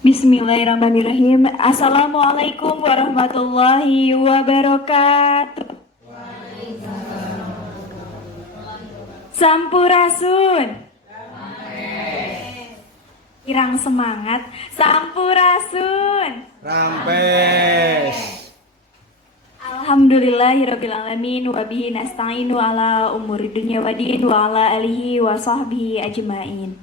Bismillahirrahmanirrahim. Bismillahirrahmanirrahim. Assalamualaikum warahmatullahi wabarakatuh. Sampurasun. Kirang semangat. Sampurasun. Rampes. Alhamdulillahirabbil alamin wa bihi nasta'inu ala umuri dunya waddin wa ala alihi wa sahbihi ajmain.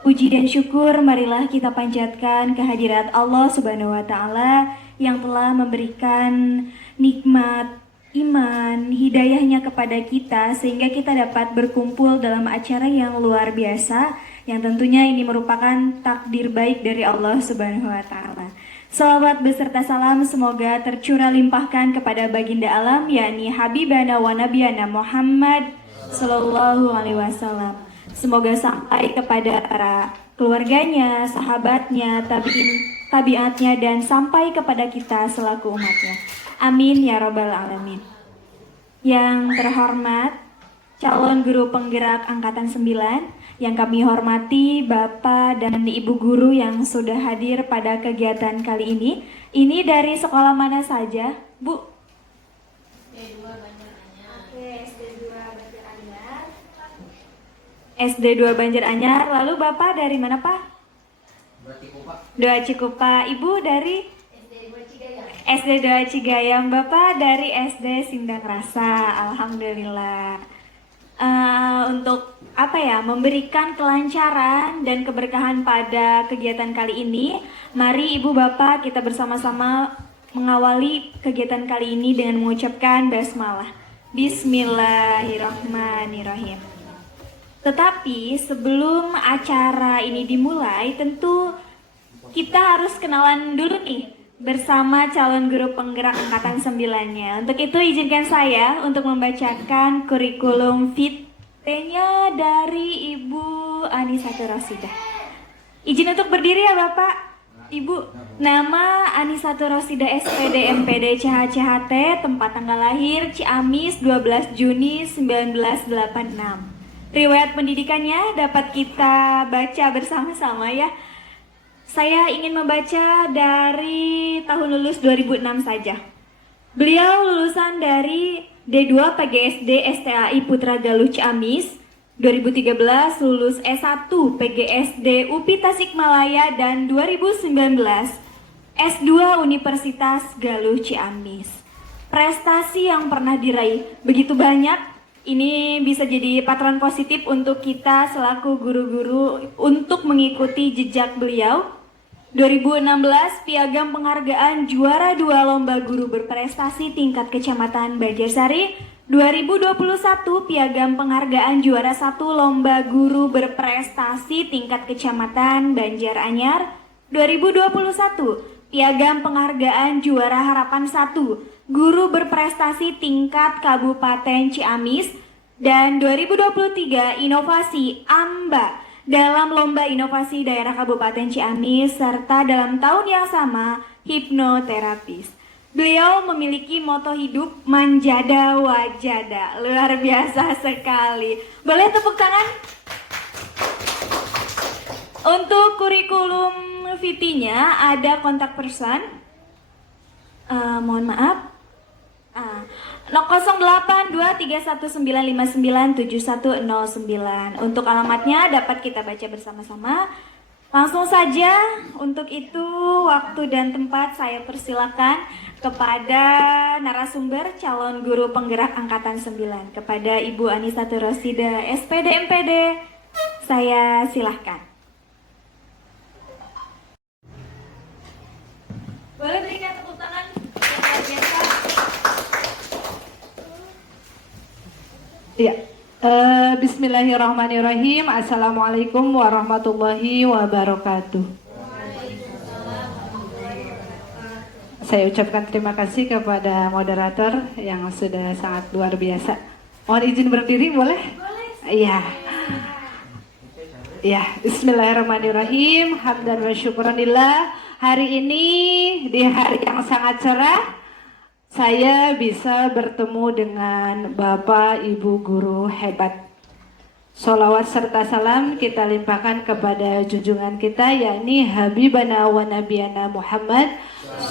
Puji dan syukur marilah kita panjatkan kehadirat Allah Subhanahu wa taala yang telah memberikan nikmat iman, hidayahnya kepada kita sehingga kita dapat berkumpul dalam acara yang luar biasa yang tentunya ini merupakan takdir baik dari Allah Subhanahu wa taala. Salawat beserta salam semoga tercurah limpahkan kepada baginda alam yakni Habibana wa Nabiyana Muhammad sallallahu alaihi wasallam. Semoga sampai kepada para keluarganya, sahabatnya, tabiatnya dan sampai kepada kita selaku umatnya. Amin ya rabbal alamin. Yang terhormat calon guru penggerak angkatan 9 yang kami hormati Bapak dan Ibu guru yang sudah hadir pada kegiatan kali ini. Ini dari sekolah mana saja, Bu? SD2 Banjaranyar. Oke, SD2 Banjaranyar. SD2 Banjaranyar. Lalu Bapak dari mana, Pak? Doa Cikupa. Ibu dari? SD2 Cigayam. Bapak dari SD Sindang Rasa. Alhamdulillah. Untuk memberikan kelancaran dan keberkahan pada kegiatan kali ini, mari Ibu Bapak kita bersama-sama mengawali kegiatan kali ini dengan mengucapkan basmalah. Bismillahirrahmanirrahim. Tetapi sebelum acara ini dimulai, tentu kita harus kenalan dulu nih bersama calon guru penggerak angkatan 9-nya. Untuk itu izinkan saya untuk membacakan kurikulum vitae-nya dari Ibu Anisatul Rosidah. Izin untuk berdiri ya Bapak. Ibu, nama Anisatul Rosidah SPD MPD CHCHT, tempat tanggal lahir Ciamis 12 Juni 1986. Riwayat pendidikannya dapat kita baca bersama-sama ya. Saya ingin membaca dari tahun lulus 2006 saja. Beliau lulusan dari D2 PGSD STAI Putra Galuh Ciamis, 2013 lulus S1 PGSD UPI Tasikmalaya dan 2019 S2 Universitas Galuh Ciamis. Prestasi yang pernah diraih begitu banyak. Ini bisa jadi patron positif untuk kita selaku guru-guru untuk mengikuti jejak beliau. 2016 Piagam Penghargaan Juara 2 Lomba Guru Berprestasi Tingkat Kecamatan Banjarsari. 2021 Piagam Penghargaan Juara 1 Lomba Guru Berprestasi Tingkat Kecamatan Banjaranyar. 2021 Piagam Penghargaan Juara Harapan 1 Guru Berprestasi Tingkat Kabupaten Ciamis. Dan 2023 Inovasi AMBA dalam Lomba Inovasi Daerah Kabupaten Ciamis serta dalam tahun yang sama hipnoterapis. Beliau memiliki moto hidup manjada wajada. Luar biasa sekali. Boleh tepuk tangan? Untuk kurikulum vitae-nya ada kontak person. Mohon maaf. 082319597109. Untuk alamatnya dapat kita baca bersama-sama. Langsung saja, untuk itu waktu dan tempat saya persilakan kepada narasumber calon guru penggerak angkatan 9, kepada Ibu Anisatul Rosidah SPD MPD. Saya silahkan. Boleh berikan tepuk tangan yang luar biasa. Ya, Bismillahirrahmanirrahim. Assalamualaikum warahmatullahi wabarakatuh. Saya ucapkan terima kasih kepada moderator yang sudah sangat luar biasa. Mohon izin berdiri boleh? Boleh. Iya. Ya, Bismillahirrahmanirrahim. Hamdan wa syukranillah. Hari ini di hari yang sangat cerah, saya bisa bertemu dengan Bapak Ibu guru hebat. Sholawat serta salam kita limpahkan kepada junjungan kita, yakni Habibana wa Nabiyana Muhammad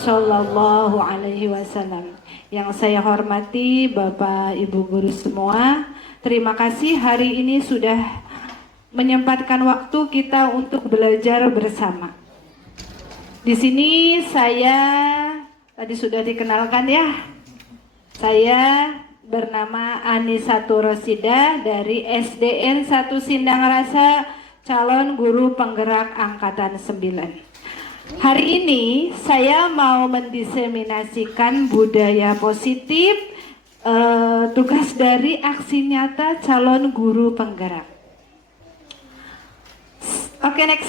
Sallallahu Alaihi Wasallam. Yang saya hormati Bapak Ibu Guru semua, terima kasih hari ini sudah menyempatkan waktu kita untuk belajar bersama. Di sini saya tadi sudah dikenalkan ya, saya bernama Anisatur Rosida dari SDN 1 Sindang Rasa, calon guru penggerak angkatan 9. Hari ini saya mau mendiseminasikan budaya positif, tugas dari aksi nyata calon guru penggerak. Oke, next.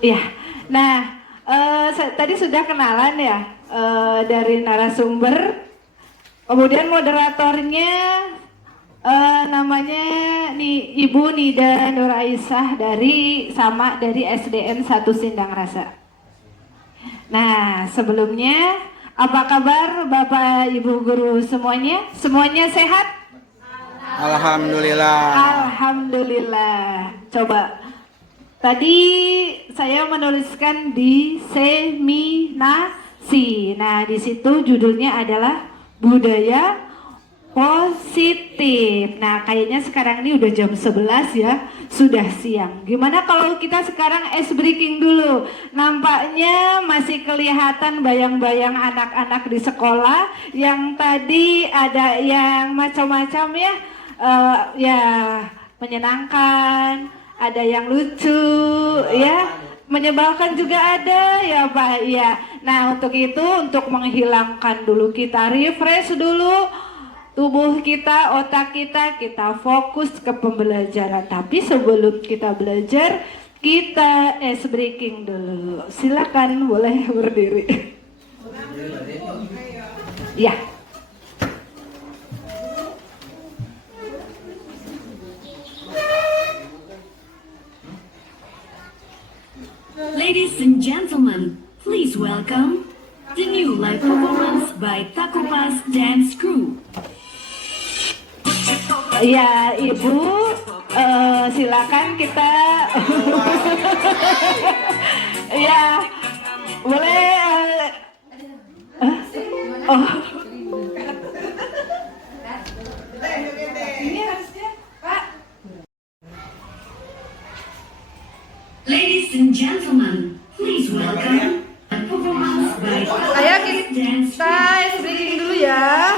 Ya, nah tadi sudah kenalan ya dari narasumber, kemudian moderatornya namanya nih Ibu Nida Nur Aisyah dari SDN 1 Sindang Rasa. Nah, sebelumnya apa kabar Bapak Ibu guru semuanya? Semuanya sehat? Alhamdulillah. Alhamdulillah. Coba tadi saya menuliskan diseminasi. Nah, di situ judulnya adalah budaya positif. Nah, kayaknya sekarang ini udah jam 11 ya, sudah siang. Gimana kalau kita sekarang ice breaking dulu? Nampaknya masih kelihatan bayang-bayang anak-anak di sekolah yang tadi ada yang macam-macam ya, ya menyenangkan, ada yang lucu ya, menyebalkan juga ada ya Pak ya. Nah, untuk itu, untuk menghilangkan dulu, kita refresh dulu tubuh kita, otak kita fokus ke pembelajaran. Tapi sebelum kita belajar, kita ice breaking dulu. Silakan boleh berdiri. Ya. Ladies and gentlemen, please welcome the new live performance by Takupas Dance Crew. Ya, Ibu, silakan kita. Ya, boleh. Oh. Ini harusnya, Pak. Ladies and gentlemen, please welcome the performance by Takupas Dance Crew. Kita breaking dulu ya.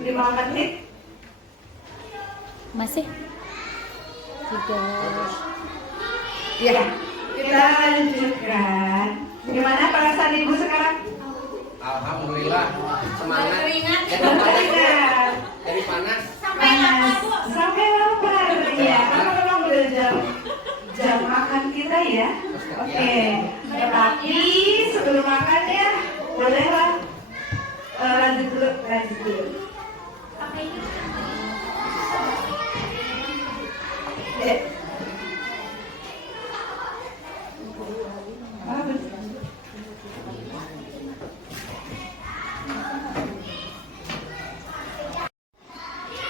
5 menit. Masih 3. Ya, kita lanjutkan. Gimana perasaan ibu sekarang? Alhamdulillah semangat. Keringat. Keringat. Jadi panas. Panas. Sampai lapar. Ya, karena memang udah jam makan kita ya. Oke. Tetapi sebelum makan ya, bolehlah lanjut dulu. Ya.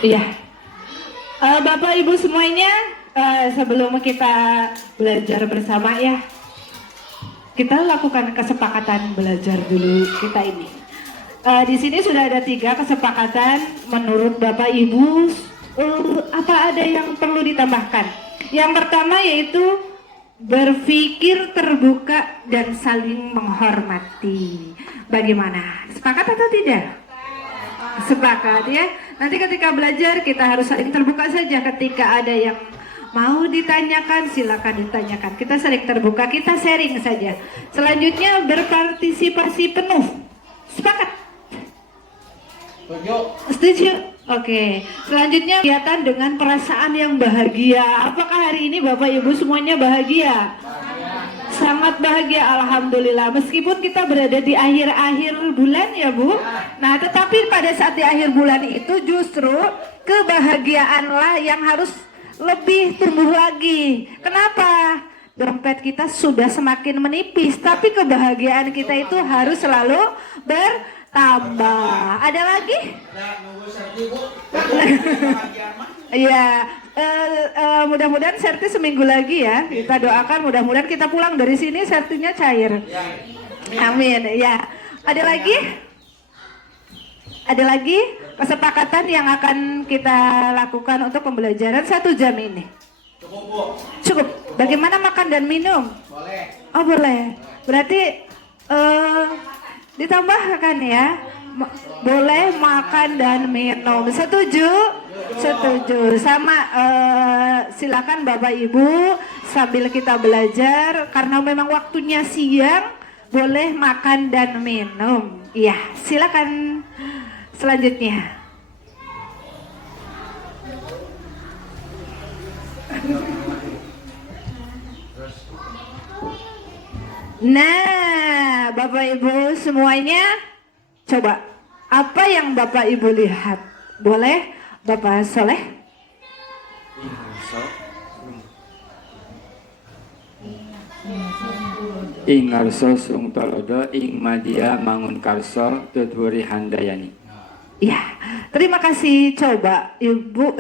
Iya. Bapak Ibu semuanya, sebelum kita belajar bersama ya, kita lakukan kesepakatan belajar dulu kita ini. Di sini sudah ada 3 kesepakatan menurut Bapak Ibu. Apa ada yang perlu ditambahkan? Yang pertama yaitu berpikir terbuka dan saling menghormati. Bagaimana? Sepakat atau tidak? Sepakat ya. Nanti ketika belajar kita harus saling terbuka saja. Ketika ada yang mau ditanyakan silakan ditanyakan. Kita saling terbuka, kita sharing saja. Selanjutnya berpartisipasi penuh. Sepakat? Setuju. Setuju? Oke. Selanjutnya kegiatan dengan perasaan yang bahagia. Apakah hari ini Bapak Ibu semuanya bahagia? Sangat bahagia, alhamdulillah. Meskipun kita berada di akhir-akhir bulan ya Bu. Nah, tetapi pada saat di akhir bulan itu justru kebahagiaanlah yang harus lebih tumbuh lagi. Kenapa? Dompet kita sudah semakin menipis, tapi kebahagiaan kita itu harus selalu bertambah. Ada lagi? Nunggu Serti Bu. Iya, mudah-mudahan Serti seminggu lagi ya. Kita doakan mudah-mudahan kita pulang dari sini Sertinya cair. Amin. Ya. Ada lagi? Ada lagi kesepakatan yang akan kita lakukan untuk pembelajaran 1 jam ini? Cukup Bu. Cukup. Bagaimana makan dan minum? Boleh. Oh boleh. Berarti ditambahkan ya. Boleh makan dan minum. Setuju? Setuju. Sama silakan Bapak Ibu sambil kita belajar karena memang waktunya siang boleh makan dan minum. Iya, silakan selanjutnya. Nah, Bapak Ibu semuanya, coba apa yang Bapak Ibu lihat? Boleh Bapak Soleh? Ing ngarso sung tolodo ing madya mangun karso tutwuri handayani. Ya, terima kasih. Coba Ibu,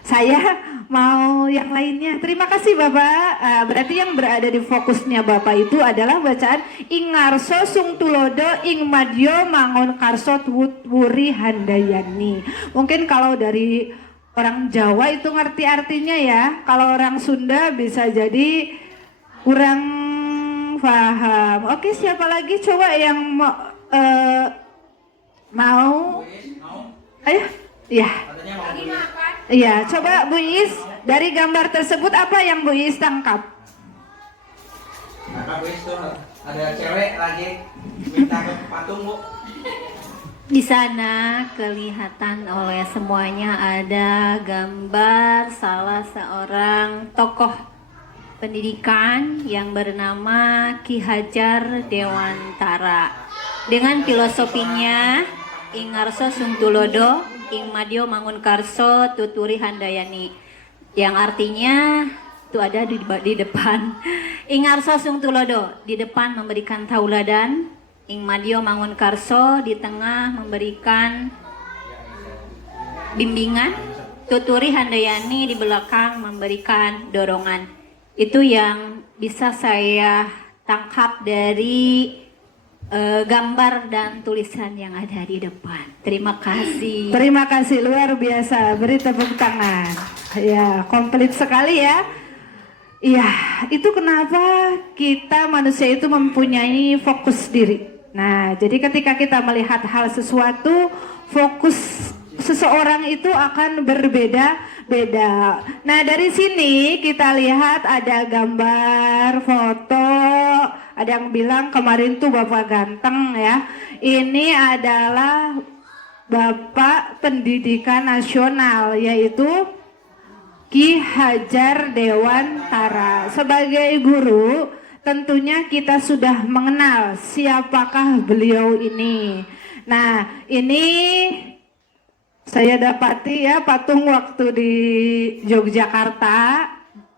saya mau yang lainnya. Terima kasih Bapak. Berarti yang berada di fokusnya Bapak itu adalah bacaan ing ngarso sung tulodo ing madya mangun karso tutwuri handayani. Mungkin kalau dari orang Jawa itu ngerti artinya ya. Kalau orang Sunda bisa jadi kurang paham. Oke, siapa lagi coba yang mau? Ayo, ya. Iya, coba Bu Is dari gambar tersebut apa yang Bu Is tangkap? Nah, Bu Is tuh ada cewek lagi minta ke patung Bu. Di sana kelihatan oleh semuanya ada gambar salah seorang tokoh pendidikan yang bernama Ki Hajar Dewantara dengan filosofinya ing ngarso sung tulodo ing madya mangun karso tuturi handayani, yang artinya itu ada di depan ing ngarso sung tulodo, di depan memberikan tauladan, ing madya mangun karso, di tengah memberikan bimbingan, tuturi handayani, di belakang memberikan dorongan. Itu yang bisa saya tangkap dari gambar dan tulisan yang ada di depan. Terima kasih. Terima kasih, luar biasa. Beri tepuk tangan. Ya, komplit sekali ya. Iya, itu kenapa kita manusia itu mempunyai fokus diri. Nah, jadi ketika kita melihat hal sesuatu, fokus seseorang itu akan berbeda-beda. Nah, dari sini kita lihat ada gambar, foto, ada yang bilang kemarin tuh Bapak ganteng ya. Ini adalah Bapak Pendidikan Nasional, yaitu Ki Hajar Dewantara. Sebagai guru, tentunya kita sudah mengenal siapakah beliau ini. Nah, ini saya dapati ya patung waktu di Yogyakarta.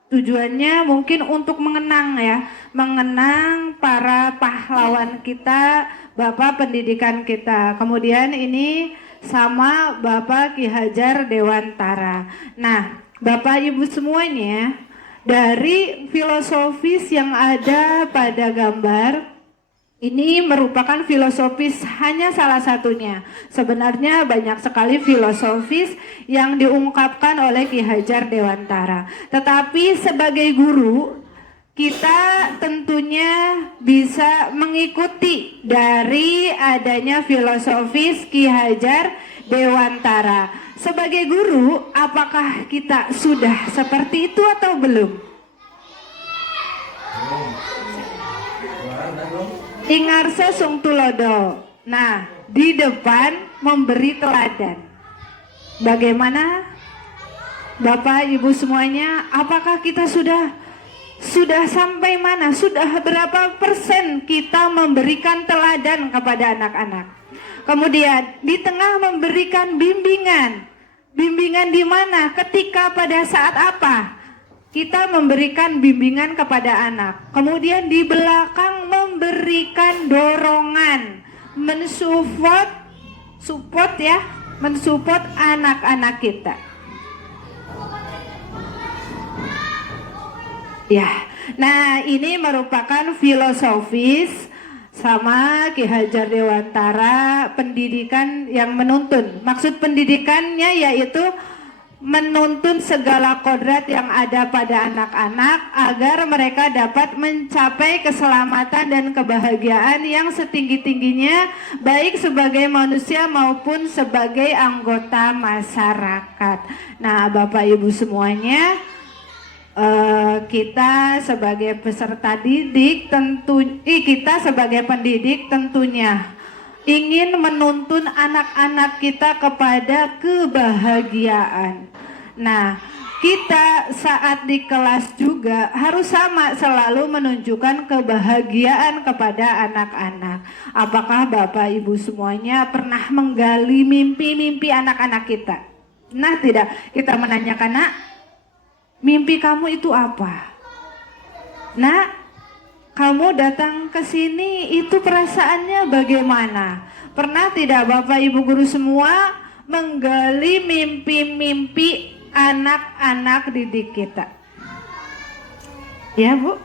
Tujuannya mungkin untuk mengenang ya, mengenang para pahlawan kita, Bapak Pendidikan kita. Kemudian ini sama Bapak Ki Hajar Dewantara. Nah, Bapak Ibu semuanya, dari filosofis yang ada pada gambar ini merupakan filosofis hanya salah satunya. Sebenarnya banyak sekali filosofis yang diungkapkan oleh Ki Hajar Dewantara. Tetapi sebagai guru, kita tentunya bisa mengikuti dari adanya filosofis Ki Hajar Dewantara. Sebagai guru, apakah kita sudah seperti itu atau belum? Ingarso sung tulodo. Nah, di depan memberi teladan. Bagaimana Bapak Ibu semuanya, apakah kita sudah sampai mana? Sudah berapa persen kita memberikan teladan kepada anak-anak? Kemudian di tengah memberikan bimbingan. Bimbingan di mana? Ketika pada saat apa? Kita memberikan bimbingan kepada anak. Kemudian di belakang memberikan dorongan, mensupport anak-anak kita. Ya, nah ini merupakan filosofis sama Ki Hajar Dewantara, pendidikan yang menuntun. Maksud pendidikannya yaitu menuntun segala kodrat yang ada pada anak-anak agar mereka dapat mencapai keselamatan dan kebahagiaan yang setinggi-tingginya, baik sebagai manusia maupun sebagai anggota masyarakat. Nah, Bapak Ibu semuanya, kita sebagai peserta didik kita sebagai pendidik tentunya ingin menuntun anak-anak kita kepada kebahagiaan. Nah, kita saat di kelas juga harus sama, selalu menunjukkan kebahagiaan kepada anak-anak. Apakah Bapak Ibu semuanya pernah menggali mimpi-mimpi anak-anak kita? Nah, tidak. Kita menanyakan, "Nak, mimpi kamu itu apa?" "Nak, kamu datang ke sini itu perasaannya bagaimana?" Pernah tidak Bapak Ibu guru semua menggali mimpi-mimpi anak-anak didik kita? Ya Bu,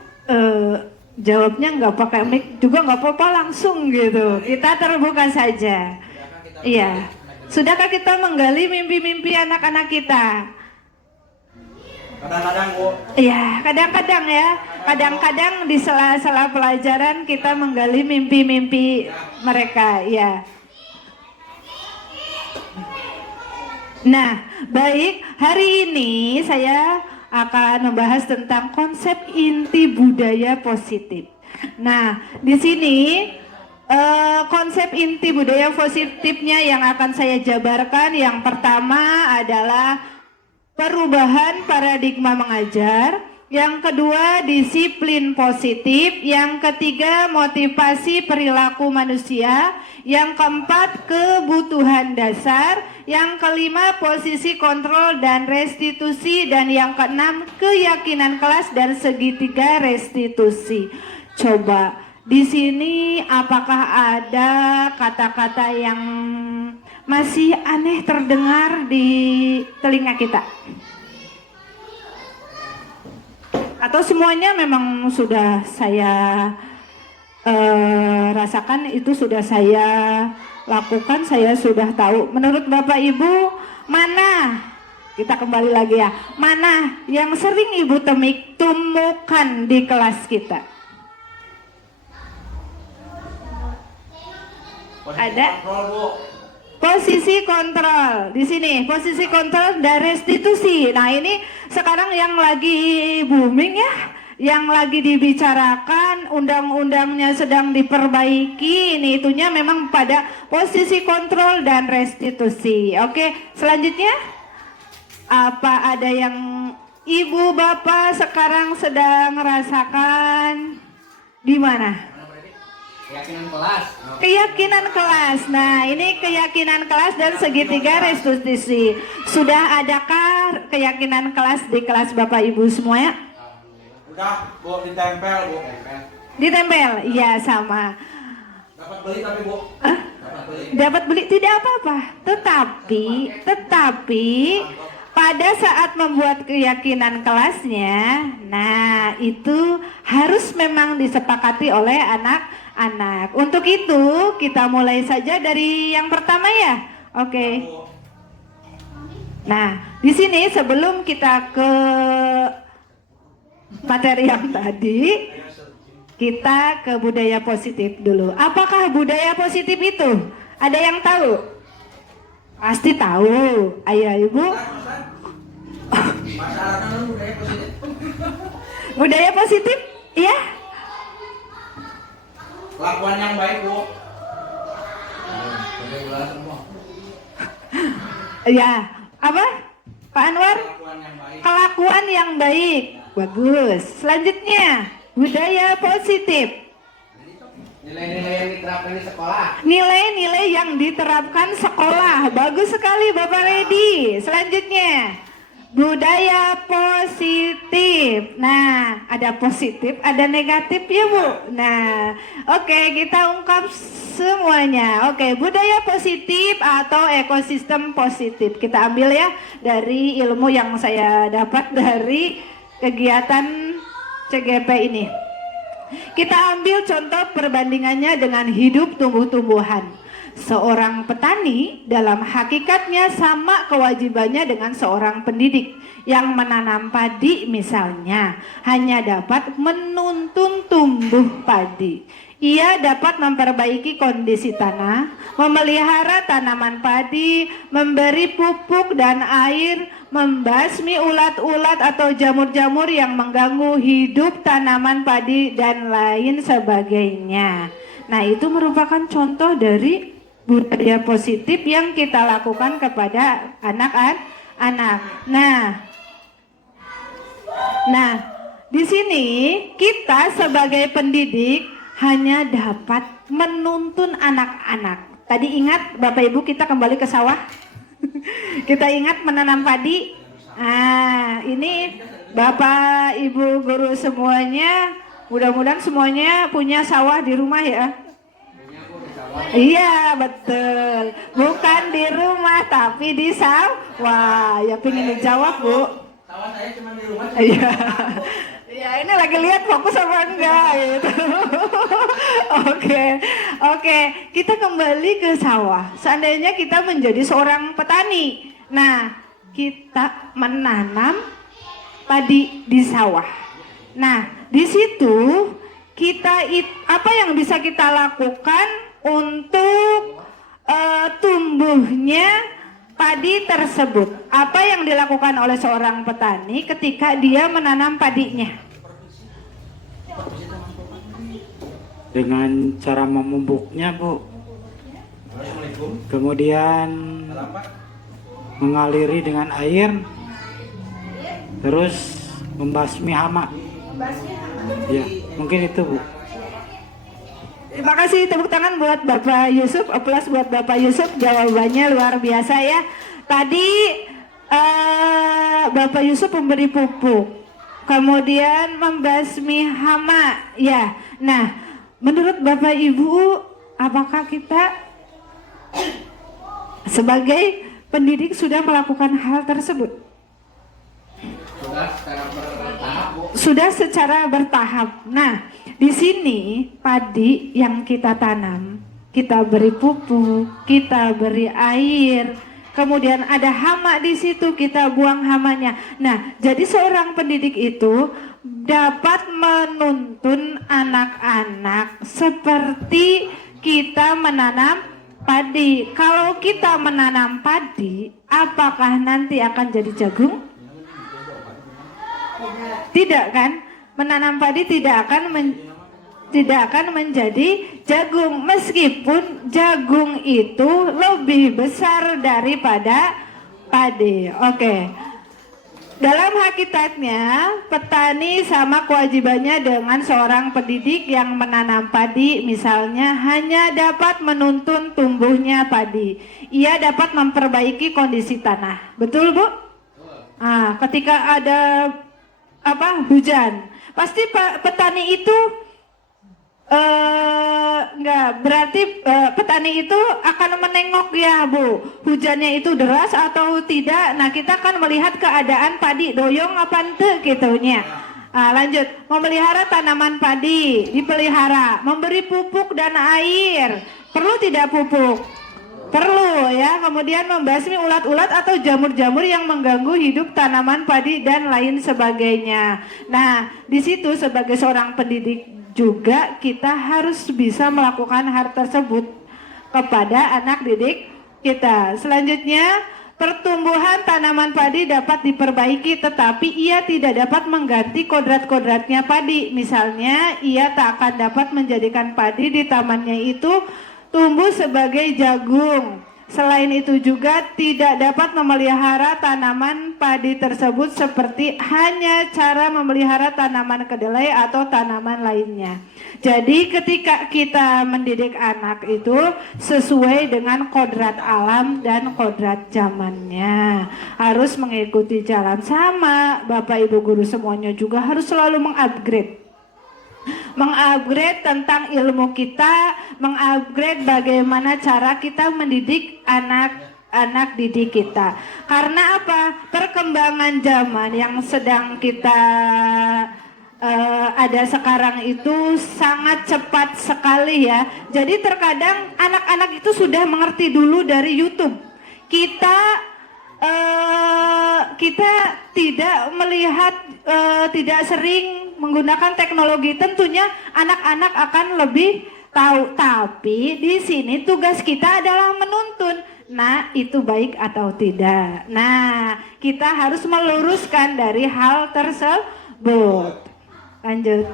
jawabnya nggak pakai mic juga nggak apa-apa, langsung gitu. Kita terbuka saja. Iya. Sudahkah kita menggali mimpi-mimpi anak-anak kita? Kadang-kadang Bu. Iya, kadang-kadang ya. Kadang-kadang di sela-sela pelajaran kita menggali mimpi-mimpi mereka, ya. Nah, baik, hari ini saya akan membahas tentang konsep inti budaya positif. Nah, di sini konsep inti budaya positifnya yang akan saya jabarkan, yang pertama adalah perubahan paradigma mengajar, yang kedua disiplin positif, yang ketiga motivasi perilaku manusia, yang keempat kebutuhan dasar, yang kelima posisi kontrol dan restitusi, dan yang keenam keyakinan kelas dan segitiga restitusi. Coba di sini apakah ada kata-kata yang masih aneh terdengar di telinga kita? Atau semuanya memang sudah saya rasakan, itu sudah saya lakukan, saya sudah tahu. Menurut Bapak Ibu, mana, kita kembali lagi ya, mana yang sering Ibu temukan di kelas kita? Ada? posisi kontrol. Di sini posisi kontrol dan restitusi. Nah, ini sekarang yang lagi booming ya, yang lagi dibicarakan, undang-undangnya sedang diperbaiki. Ini itunya memang pada posisi kontrol dan restitusi. Oke, selanjutnya apa ada yang ibu bapak sekarang sedang rasakan di mana? Keyakinan kelas. Keyakinan kelas. Nah, ini keyakinan kelas dan segitiga restitusi. Sudah adakah keyakinan kelas di kelas Bapak Ibu semuanya? Udah, Bu, ditempel, Bu. Ditempel? Iya, sama. Dapat beli tapi, Bu. Hah? Dapat beli. Dapat beli tidak apa-apa. Tetapi pada saat membuat keyakinan kelasnya, nah itu harus memang disepakati oleh anak-anak. Untuk itu kita mulai saja dari yang pertama ya. Oke. Nah, di sini sebelum kita ke materi yang tadi, kita ke budaya positif dulu. Apakah budaya positif itu? Ada yang tahu? Pasti tahu. Ayo Ibu. Masyarakat budaya positif. Budaya positif, ya? Kelakuan yang baik, Bu. Ya, apa? Pak Anwar? Kelakuan yang baik. Kelakuan yang baik. Bagus. Selanjutnya, budaya positif. Nilai-nilai yang diterapkan di sekolah. Nilai-nilai yang diterapkan sekolah. Bagus sekali Bapak Redi. Selanjutnya, budaya positif. Nah, ada positif, ada negatif ya Bu. Nah, oke, kita ungkap semuanya. Oke, budaya positif atau ekosistem positif. Kita ambil ya dari ilmu yang saya dapat dari kegiatan CGP ini. Kita ambil contoh perbandingannya dengan hidup tumbuh-tumbuhan. Seorang petani dalam hakikatnya sama kewajibannya dengan seorang pendidik yang menanam padi misalnya, hanya dapat menuntun tumbuh padi. Ia dapat memperbaiki kondisi tanah, memelihara tanaman padi, memberi pupuk dan air, membasmi ulat-ulat atau jamur-jamur yang mengganggu hidup tanaman padi dan lain sebagainya. Nah, itu merupakan contoh dari budaya positif yang kita lakukan kepada anak-anak. Nah, di sini kita sebagai pendidik hanya dapat menuntun anak-anak. Tadi ingat Bapak Ibu kita kembali ke sawah. Kita ingat menanam padi. Nah, ini Bapak Ibu guru semuanya, mudah-mudahan semuanya punya sawah di rumah ya. Iya betul, bukan di rumah tapi di sawah. Ya pengen dijawab Bu. Sawah saya cuma di rumah. Iya. Ya ini lagi lihat fokus apa enggak gitu. Oke, kita kembali ke sawah. Seandainya kita menjadi seorang petani, nah kita menanam padi di sawah. Nah di situ apa yang bisa kita lakukan untuk tumbuhnya padi tersebut? Apa yang dilakukan oleh seorang petani ketika dia menanam padinya? Dengan cara memupuknya Bu, kemudian mengaliri dengan air, terus membasmi hama. Ya, mungkin itu Bu. Terima kasih, tepuk tangan buat Bapak Yusuf, aplaus buat Bapak Yusuf, jawabannya luar biasa ya. Tadi Bapak Yusuf memberi pupuk, kemudian membasmi hama ya. Nah, menurut Bapak Ibu, apakah kita sebagai pendidik sudah melakukan hal tersebut? Sudah secara bertahap. Nah, di sini padi yang kita tanam, kita beri pupuk, kita beri air, kemudian ada hama di situ, kita buang hamanya. Nah, jadi seorang pendidik itu dapat menuntun anak-anak seperti kita menanam padi. Kalau kita menanam padi, apakah nanti akan jadi jagung? Tidak kan? Menanam padi tidak akan menjadi jagung, meskipun jagung itu lebih besar daripada padi. Oke. Dalam hakikatnya, petani sama kewajibannya dengan seorang pendidik yang menanam padi, misalnya hanya dapat menuntun tumbuhnya padi. Ia dapat memperbaiki kondisi tanah. Betul, Bu? Nah, ketika ada hujan, pasti petani itu enggak berarti petani itu akan menengok ya, Bu, hujannya itu deras atau tidak. Nah, kita akan melihat keadaan padi doyong apa ente gitunya. Lanjut, memelihara tanaman padi, dipelihara, memberi pupuk dan air. Perlu tidak pupuk? Perlu ya. Kemudian membasmi ulat-ulat atau jamur-jamur yang mengganggu hidup tanaman padi dan lain sebagainya. Nah, di situ sebagai seorang pendidik juga kita harus bisa melakukan hal tersebut kepada anak didik kita. Selanjutnya, pertumbuhan tanaman padi dapat diperbaiki, tetapi ia tidak dapat mengganti kodrat-kodratnya padi. Misalnya, ia tak akan dapat menjadikan padi di tamannya itu tumbuh sebagai jagung. Selain itu juga tidak dapat memelihara tanaman padi tersebut seperti hanya cara memelihara tanaman kedelai atau tanaman lainnya. Jadi ketika kita mendidik anak itu sesuai dengan kodrat alam dan kodrat zamannya. Harus mengikuti jalan sama. Bapak Ibu guru semuanya juga harus selalu mengupgrade tentang ilmu kita, mengupgrade bagaimana cara kita mendidik anak didik kita. Karena apa? Perkembangan zaman yang sedang kita ada sekarang itu sangat cepat sekali ya. Jadi terkadang anak-anak itu sudah mengerti dulu dari YouTube. Kita tidak melihat, tidak sering menggunakan teknologi, tentunya anak-anak akan lebih tahu. Tapi di sini tugas kita adalah menuntun. Nah, itu baik atau tidak. Nah, kita harus meluruskan dari hal tersebut. Lanjut.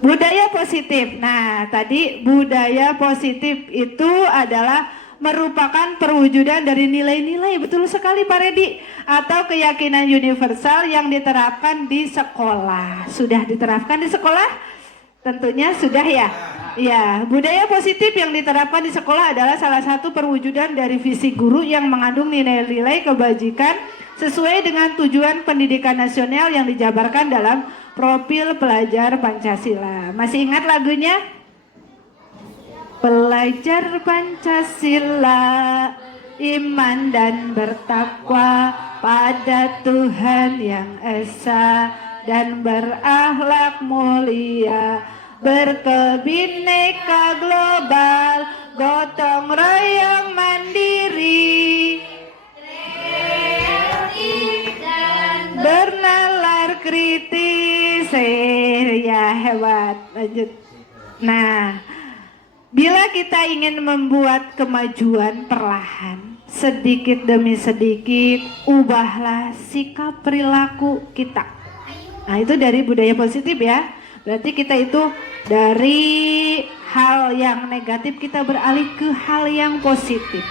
Budaya positif. Nah, tadi budaya positif itu adalah merupakan perwujudan dari nilai-nilai, betul sekali Pak Redi, atau keyakinan universal yang diterapkan di sekolah. Sudah diterapkan di sekolah? Tentunya sudah ya. Ya, budaya positif yang diterapkan di sekolah adalah salah satu perwujudan dari visi guru yang mengandung nilai-nilai kebajikan sesuai dengan tujuan pendidikan nasional yang dijabarkan dalam profil pelajar Pancasila. Masih ingat lagunya? Pelajar Pancasila, iman dan bertakwa pada Tuhan yang esa dan berakhlak mulia, berkebineka global, gotong royong mandiri, dan bernalar kritis. Ya, hebat. Lanjut. Nah, bila kita ingin membuat kemajuan perlahan, sedikit demi sedikit, ubahlah sikap perilaku kita. Nah, itu dari budaya positif ya. Berarti kita itu dari hal yang negatif kita beralih ke hal yang positif.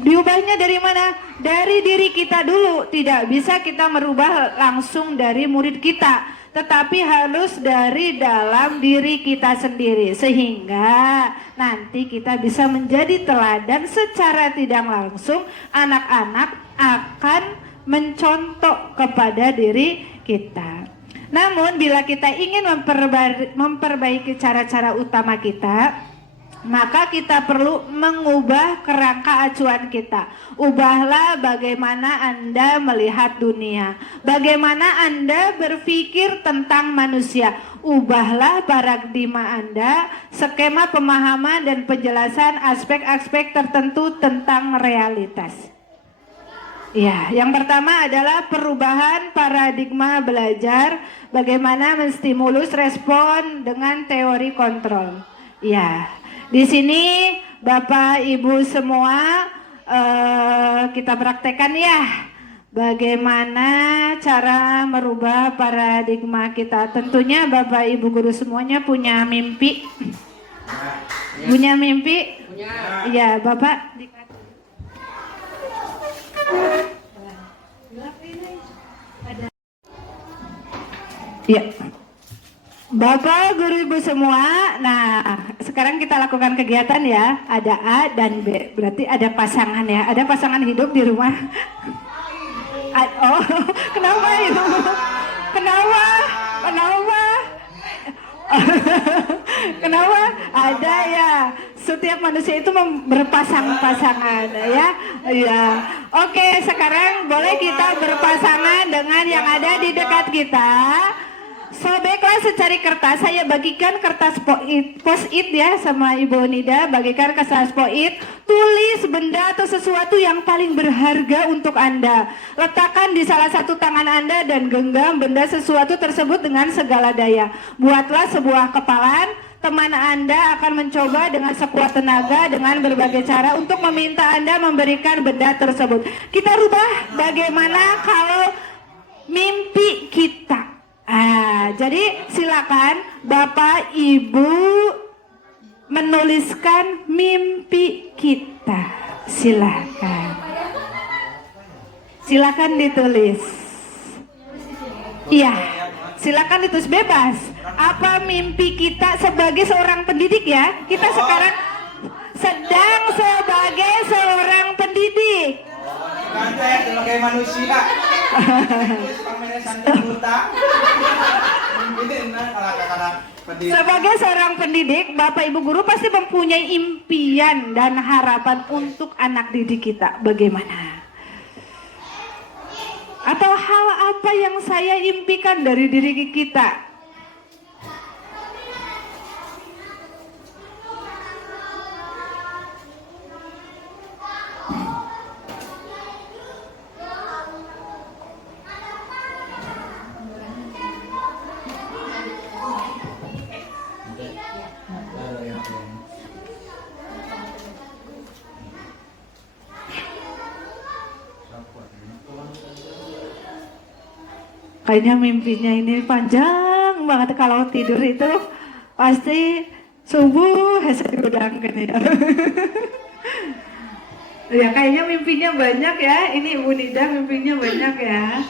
Diubahnya dari mana? Dari diri kita dulu. Tidak bisa kita merubah langsung dari murid kita, tetapi harus dari dalam diri kita sendiri, sehingga nanti kita bisa menjadi teladan. Secara tidak langsung anak-anak akan mencontoh kepada diri kita. Namun bila kita ingin memperbaiki cara-cara utama kita, maka kita perlu mengubah kerangka acuan kita. Ubahlah bagaimana Anda melihat dunia, bagaimana Anda berpikir tentang manusia. Ubahlah paradigma Anda, skema pemahaman dan penjelasan aspek-aspek tertentu tentang realitas. Ya, yang pertama adalah perubahan paradigma belajar, bagaimana menstimulus respon dengan teori kontrol. Ya, di sini Bapak Ibu semua, kita praktekkan ya bagaimana cara merubah paradigma kita. Tentunya Bapak Ibu guru semuanya punya mimpi. Punya mimpi? Punya. Iya, Bapak. Ya. Bapak, guru, ibu semua, nah sekarang kita lakukan kegiatan ya. Ada A dan B, berarti ada pasangan ya. Ada pasangan hidup di rumah. Oh, kenapa itu? Kenapa? Kenapa? Kenapa? Ada ya. Setiap manusia itu berpasang-pasangan ya. Ya. Oke, sekarang boleh kita berpasangan dengan yang ada di dekat kita. Sobeklah secari kertas. Saya bagikan kertas post-it ya sama Ibu Nida. Bagikan kertas post-it. Tulis benda atau sesuatu yang paling berharga untuk Anda. Letakkan di salah satu tangan Anda dan genggam benda sesuatu tersebut dengan segala daya. Buatlah sebuah kepalan. Teman Anda akan mencoba dengan sekuat tenaga dengan berbagai cara untuk meminta Anda memberikan benda tersebut. Kita rubah bagaimana kalau mimpi kita. Jadi silakan Bapak Ibu menuliskan mimpi kita. Silakan ditulis. Iya, silakan ditulis bebas. Apa mimpi kita sebagai seorang pendidik ya? Kita sekarang sedang sebagai seorang pendidik. Kantai sebagai manusia. Sebagai seorang pendidik, Bapak Ibu guru pasti mempunyai impian dan harapan untuk anak didik kita. Bagaimana? Atau hal apa yang saya impikan dari diri kita? Kayaknya mimpinya ini panjang banget. Kalau tidur itu pasti subuh saya diudangkan ya. Ya kayaknya mimpinya banyak ya. Ini Ibu Nida mimpinya banyak ya.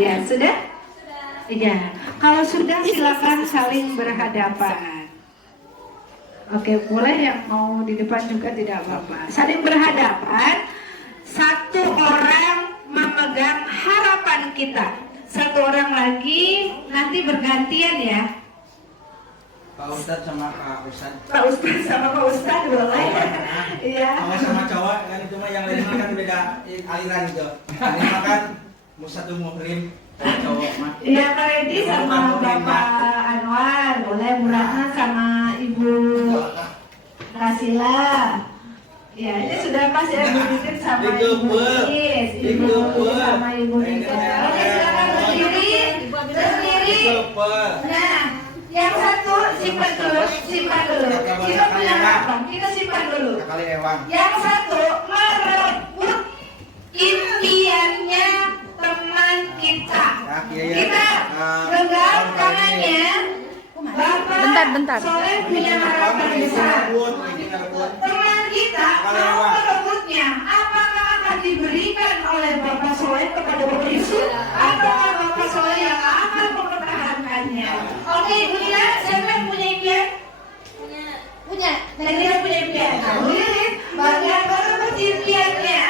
Ya, sudah? Iya. Kalau sudah silakan saling berhadapan. Oke, boleh yang mau di depan juga tidak apa-apa. Saling berhadapan. Satu orang memegang harapan kita. Satu orang lagi nanti bergantian ya. Pak Ustadz sama Kak Ustadz. Pak Ustadz sama Pak Ustadz boleh. Iya. Cowok sama cowok kan itu mah yang lain kan beda aliran gitu. Ini mah kan Musatu Muhrim cowok mah. Iya, Kak Edi sama Bapak Anwar, boleh Murana sama Ibu Rasila. Ya, ini sudah pas ya Bu Titin sama Ibu Is, Ibu sama Ibu Titin. Oke, silakan berdiri. Nah, yang satu simpan dulu. Kita punya apa? Kita simpan dulu. Yang satu merebut impiannya teman kita. Kita genggam tangannya. Bapak Soleh punya harapan besar. Teman kita mau merebutnya. Apakah akan diberikan oleh Bapak Soleh kepada Bapak Yusuf? Apakah Bapak Soleh yang akan mempertahankannya? Oke, Ibu Nina, siapa yang punya impian? Punya. Saya punya impian. Nah, lihat bagian merebut impiannya.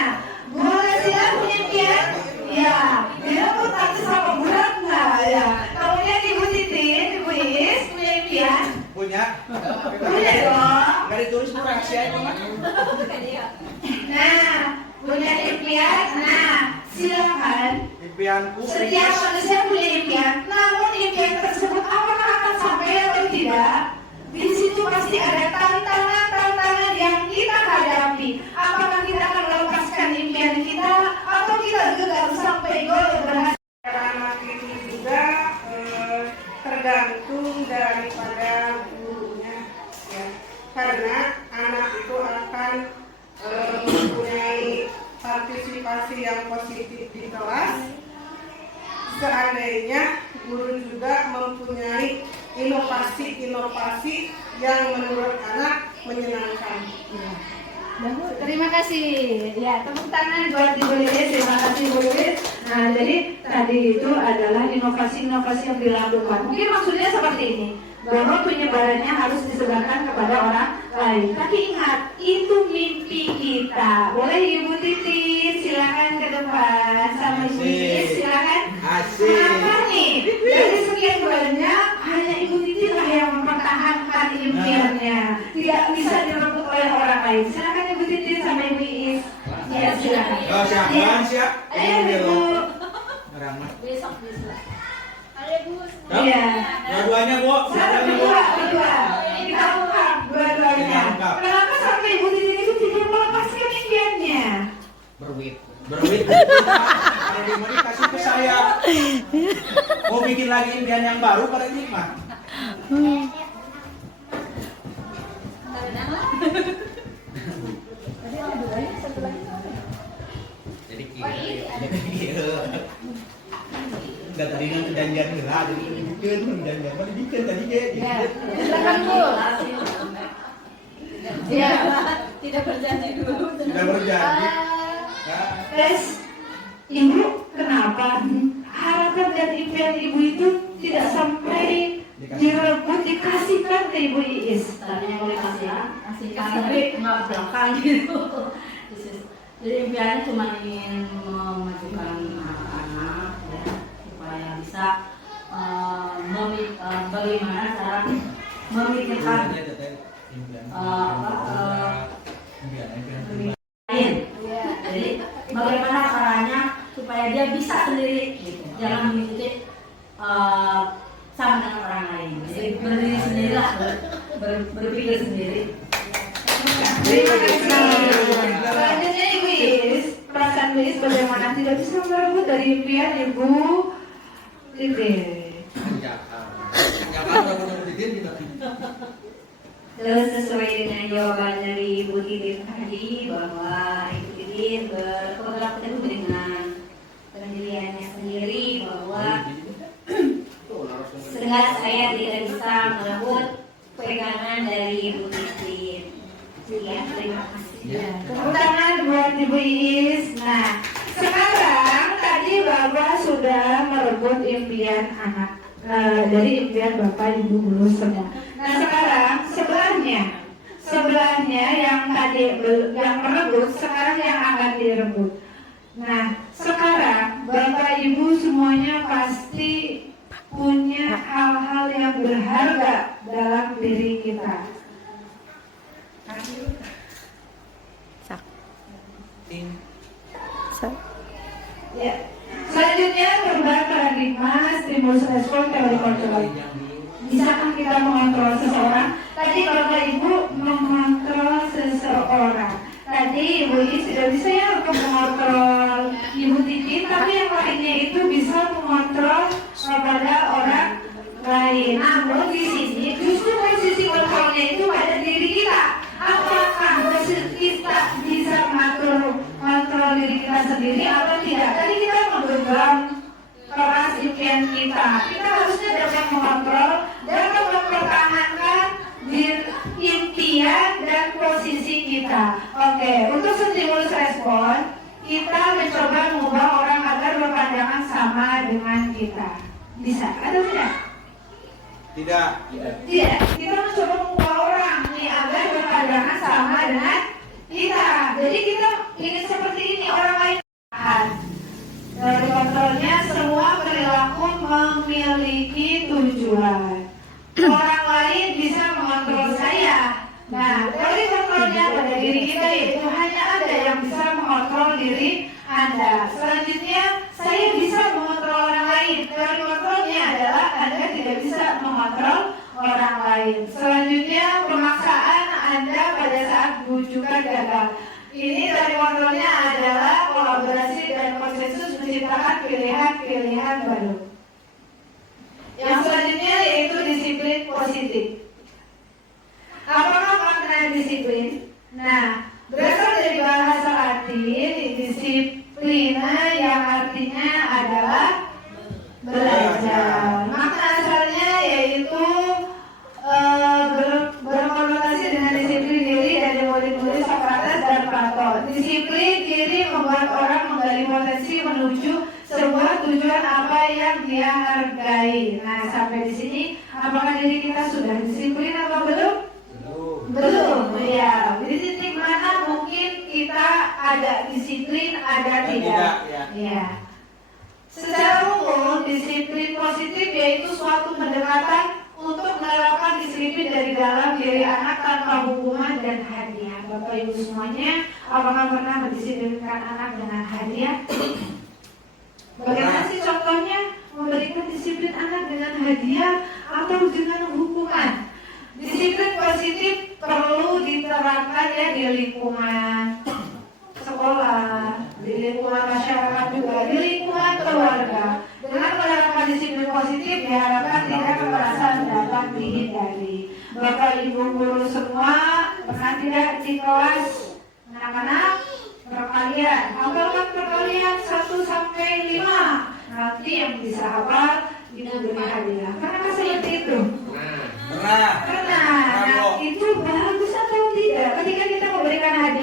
Bu Rasila punya impian? Ya, dia pun nanti sama berat nggak ya? Kemudian Ibu Titin, Ibu Is punya impian? Punya dong. Nggak ditulis tuh rahasia itu kan. Nah, punya impian. Nah, silakan. Impianku Setiap manusia punya impian. Namun impian tersebut apakah akan tidak, di situ pasti ada tantangan-tantangan yang kita hadapi. Apakah kita akan melepaskan impian kita atau kita juga sampai goal berhasil? Anak itu juga tergantung daripada gurunya, ya. Karena anak itu akan mempunyai partisipasi yang positif di kelas. Seandainya guru juga mempunyai inovasi-inovasi yang menurut anak menyenangkan. Ya. Terima kasih. Ya, tepuk tangan buat Ibu Lilis. Terima kasih Ibu Lilis. Nah, jadi tadi itu adalah inovasi-inovasi yang dilakukan. Mungkin maksudnya seperti ini, bahwa penyebarannya harus disebarkan kepada orang lain. Tapi ingat, itu mimpi kita. Boleh Ibu Titin, silakan ke depan. Sama Ibu Lilis, silakan. Kenapa nih? Dari sekian banyak, hanya Ibu Titin lah yang mempertahankan impiannya. Tidak bisa direbut oleh orang lain. Silakan Ibu Titin sama Ibu Iis. Ya, silakan. Oh, siap. Ya. Siap. Ayo Ibu. Ramah. Iya. Dua-duanya, Bu. Silakan, Bu. Berdua. Kita ungkap dua-duanya. Kita ungkap. Kenapa sampai Ibu Titin itu tidak melepaskan impiannya? Berwit. Ada di mana kasih ke saya. Mau bikin lagi impian yang baru pada ini mah. Jadi enggak tadi yang kejanjian lah, jadi bikin janjian mana bikin tadi Ya. Silakan Bu. Ya. Tidak berjanji dulu. sudah berjanji. Tes, Ibu kenapa harapan dan impian Ibu itu tidak sampai direbut dikasihkan ke Ibu Iis? Tadinya mau kasih tapi nggak belakang gitu. Jadi impiannya cuma ingin memajukan anak-anak ya, supaya bisa bagaimana cara memikirkan lain. Jadi bagaimana caranya supaya dia bisa sendiri, gitu. Jangan mengikuti sama dengan orang lain. Jadi berdiri sendirilah, berpikir sendiri. Terima kasih. Selanjutnya Ibu Iis, perasaan Ibu Iis bagaimana tidak bisa merebut dari impian Ibu Titin? Terus sesuai dengan jawaban dari Ibu Titin tadi bahwa Ibu Titin bergerak teguh dengan pendiriannya sendiri bahwa sehingga saya tidak bisa merebut pegangan dari Ibu Titin. Ya, terima kasih. Tepuk tangan buat Ibu Iis. Nah, sekarang tadi Bapak sudah merebut impian anak dari impian Bapak Ibu guru semua. Nah, sekarang sebelahnya yang tadi yang merebut, sekarang yang akan direbut. Nah, sekarang Bapak Ibu semuanya pasti punya hal-hal yang berharga dalam diri kita. Ya. Selanjutnya perubahan paradigma, stimulus respon, teori kontrol. Bisakah kita mengontrol seseorang? Tadi Bapak Ibu mengontrol seseorang. Tadi Ibu Iis tidak bisa ya untuk mengontrol Ibu Titin, tapi yang lainnya itu bisa mengontrol kepada orang lain. Namun di sini justru posisi kontrolnya itu pada diri kita. Apakah kita bisa mengontrol diri kita sendiri atau tidak? Tadi kita memegang keras impian kita. Kita harusnya dapat mengontrol dan mempertahankan impian dan posisi kita. Oke, untuk stimulus respon, kita mencoba mengubah orang agar berpandangan sama dengan kita. Bisa atau tidak? Tidak. Tidak. Kita mencoba mengubah orang nih agar berpandangan sama dengan kita. Jadi kita ingin seperti ini, orang lain. Dari kontrolnya, semua perilaku memiliki tujuan. Orang lain bisa mengontrol saya. Nah, dari kontrolnya pada diri kita yaitu hanya Anda yang bisa mengontrol diri Anda. Selanjutnya, saya bisa mengontrol orang lain. Dari kontrolnya adalah Anda tidak bisa mengontrol orang lain. Selanjutnya, pemaksaan Anda pada saat bujukan gagal. Ini dari kontrolnya adalah kolaborasi dan konsensus menciptakan pilihan-pilihan baru. Yang selanjutnya yaitu disiplin positif. Apakah makna disiplin? Nah, berasal dari bahasa Latin, disiplina yang artinya adalah belajar. Makna asalnya yaitu berkonotasi dengan disiplin diri dari murid-murid Sokrates dan Plato. Disiplin diri membuat orang menggali potensi menuju sebuah tujuan apa yang dia hargai. Nah, sampai di sini, apakah diri kita sudah disiplin atau belum? Belum, ya. Di titik mana mungkin kita ada disiplin, ada tidak? Ya. Secara umum, disiplin positif yaitu suatu pendekatan untuk menerapkan disiplin dari dalam diri anak tanpa hukuman dan hadiah. Bapak Ibu semuanya, apakah pernah mendisiplinkan anak dengan hadiah? Bagaimana sih contohnya memberikan disiplin anak dengan hadiah atau dengan hukuman? Disiplin positif perlu diterapkan ya di lingkungan sekolah, di lingkungan masyarakat juga, di lingkungan keluarga. Dengan menerapkan disiplin positif diharapkan tingkat kekerasan dapat dihindari. Bapak Ibu guru semua pernah tidak di kelas anak-anak perkalian? Hafalkan perkalian 1 sampai 5. Nanti yang bisa hafal Ibu beri hadiah. Pernah seperti itu? Pernah. Nah, itu bagus atau tidak ketika kita memberikan hadiah?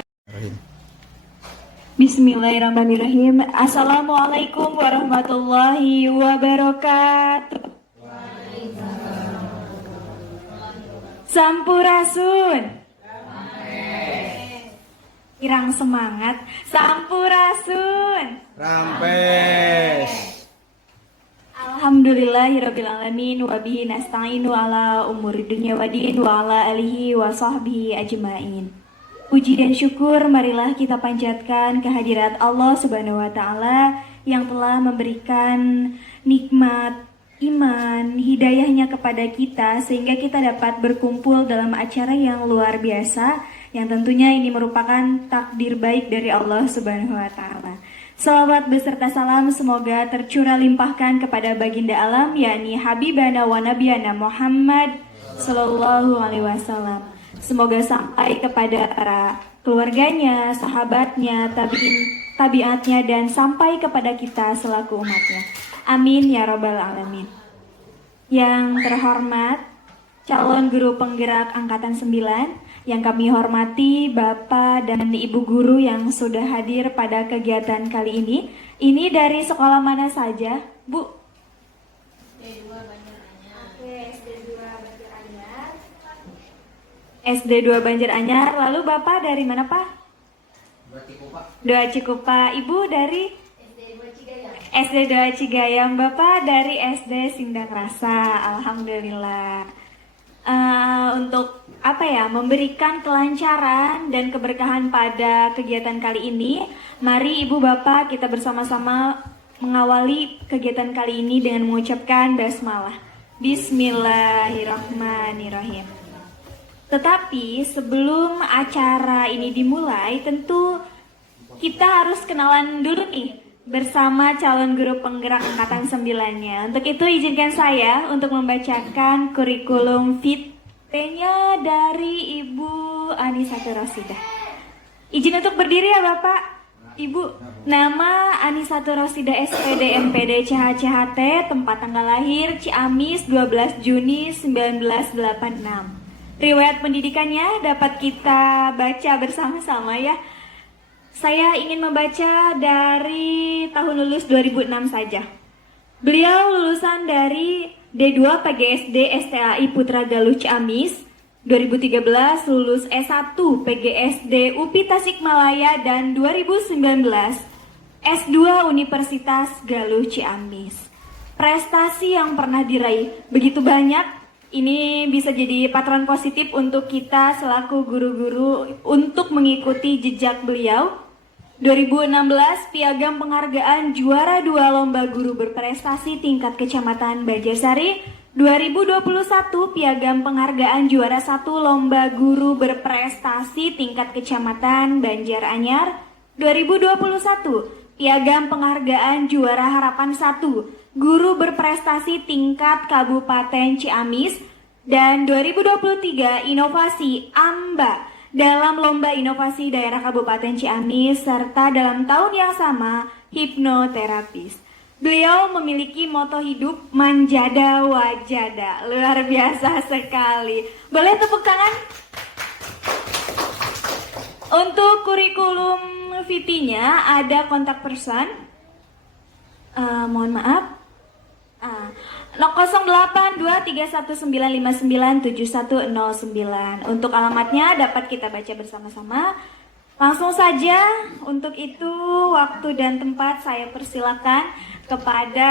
Bismillahirrahmanirrahim. Assalamualaikum warahmatullahi wabarakatuh. Sampurasun. Irang semangat. Sampurasun. Rampes. Alhamdulillahirrabbilalamin. Wabihi nasta'inu ala umuri dunya wadin wa ala alihi wa sahbihi ajma'in. Puji dan syukur marilah kita panjatkan kehadirat Allah Subhanahu wa taala yang telah memberikan nikmat iman, hidayahnya kepada kita sehingga kita dapat berkumpul dalam acara yang luar biasa yang tentunya ini merupakan takdir baik dari Allah Subhanahu wa taala. Salawat beserta salam semoga tercurah limpahkan kepada baginda alam yakni Habibana wa Nabiyana Muhammad sallallahu alaihi wasallam. Semoga sampai kepada para keluarganya, sahabatnya, tabiatnya, dan sampai kepada kita selaku umatnya. Amin ya robbal alamin. Yang terhormat, calon guru penggerak Angkatan 9, yang kami hormati Bapak dan Ibu guru yang sudah hadir pada kegiatan kali ini. Ini dari sekolah mana saja, Bu? SD2 Banjaranyar. Lalu Bapak dari mana, Pak? Doa Cikupa. Ibu dari? SD2 Cigayam. Bapak dari SD Sindang Rasa. Alhamdulillah. Untuk memberikan kelancaran dan keberkahan pada kegiatan kali ini, mari Ibu Bapak kita bersama-sama mengawali kegiatan kali ini dengan mengucapkan basmalah. Bismillahirrahmanirrahim. Tetapi sebelum acara ini dimulai, tentu kita harus kenalan dulu nih bersama calon guru penggerak Angkatan 9-nya. Untuk itu izinkan saya untuk membacakan kurikulum vitae-nya dari Ibu Anisatul Rosidah. Izin untuk berdiri ya Bapak, Ibu. Nama Anisatul Rosidah SPD MPD CHCHT, tempat tanggal lahir Ciamis 12 Juni 1986. Riwayat pendidikannya dapat kita baca bersama-sama ya. Saya ingin membaca dari tahun lulus 2006 saja. Beliau lulusan dari D2 PGSD STAI Putra Galuh Ciamis. 2013 lulus S1 PGSD UPI Tasikmalaya dan 2019 S2 Universitas Galuh Ciamis. Prestasi yang pernah diraih begitu banyak. Ini bisa jadi patron positif untuk kita selaku guru-guru untuk mengikuti jejak beliau. 2016 piagam penghargaan juara 2 lomba guru berprestasi tingkat kecamatan Banjarsari. 2021 Piagam Penghargaan Juara 1 Lomba Guru Berprestasi Tingkat Kecamatan Banjaranyar. 2021 Piagam Penghargaan Juara Harapan 1 Guru Berprestasi Tingkat Kabupaten Ciamis. Dan 2023 Inovasi AMBA dalam Lomba Inovasi Daerah Kabupaten Ciamis, serta dalam tahun yang sama hipnoterapis. Beliau memiliki moto hidup manjada wajada. Luar biasa sekali. Boleh tepuk tangan? Untuk kurikulum vitae-nya ada kontak person. Mohon maaf. 082319597109. Untuk alamatnya dapat kita baca bersama-sama. Langsung saja, untuk itu waktu dan tempat saya persilakan kepada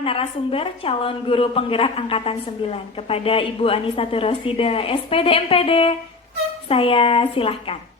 narasumber calon guru penggerak angkatan 9, kepada Ibu Anisatul Rosida SPD MPD. Saya silahkan.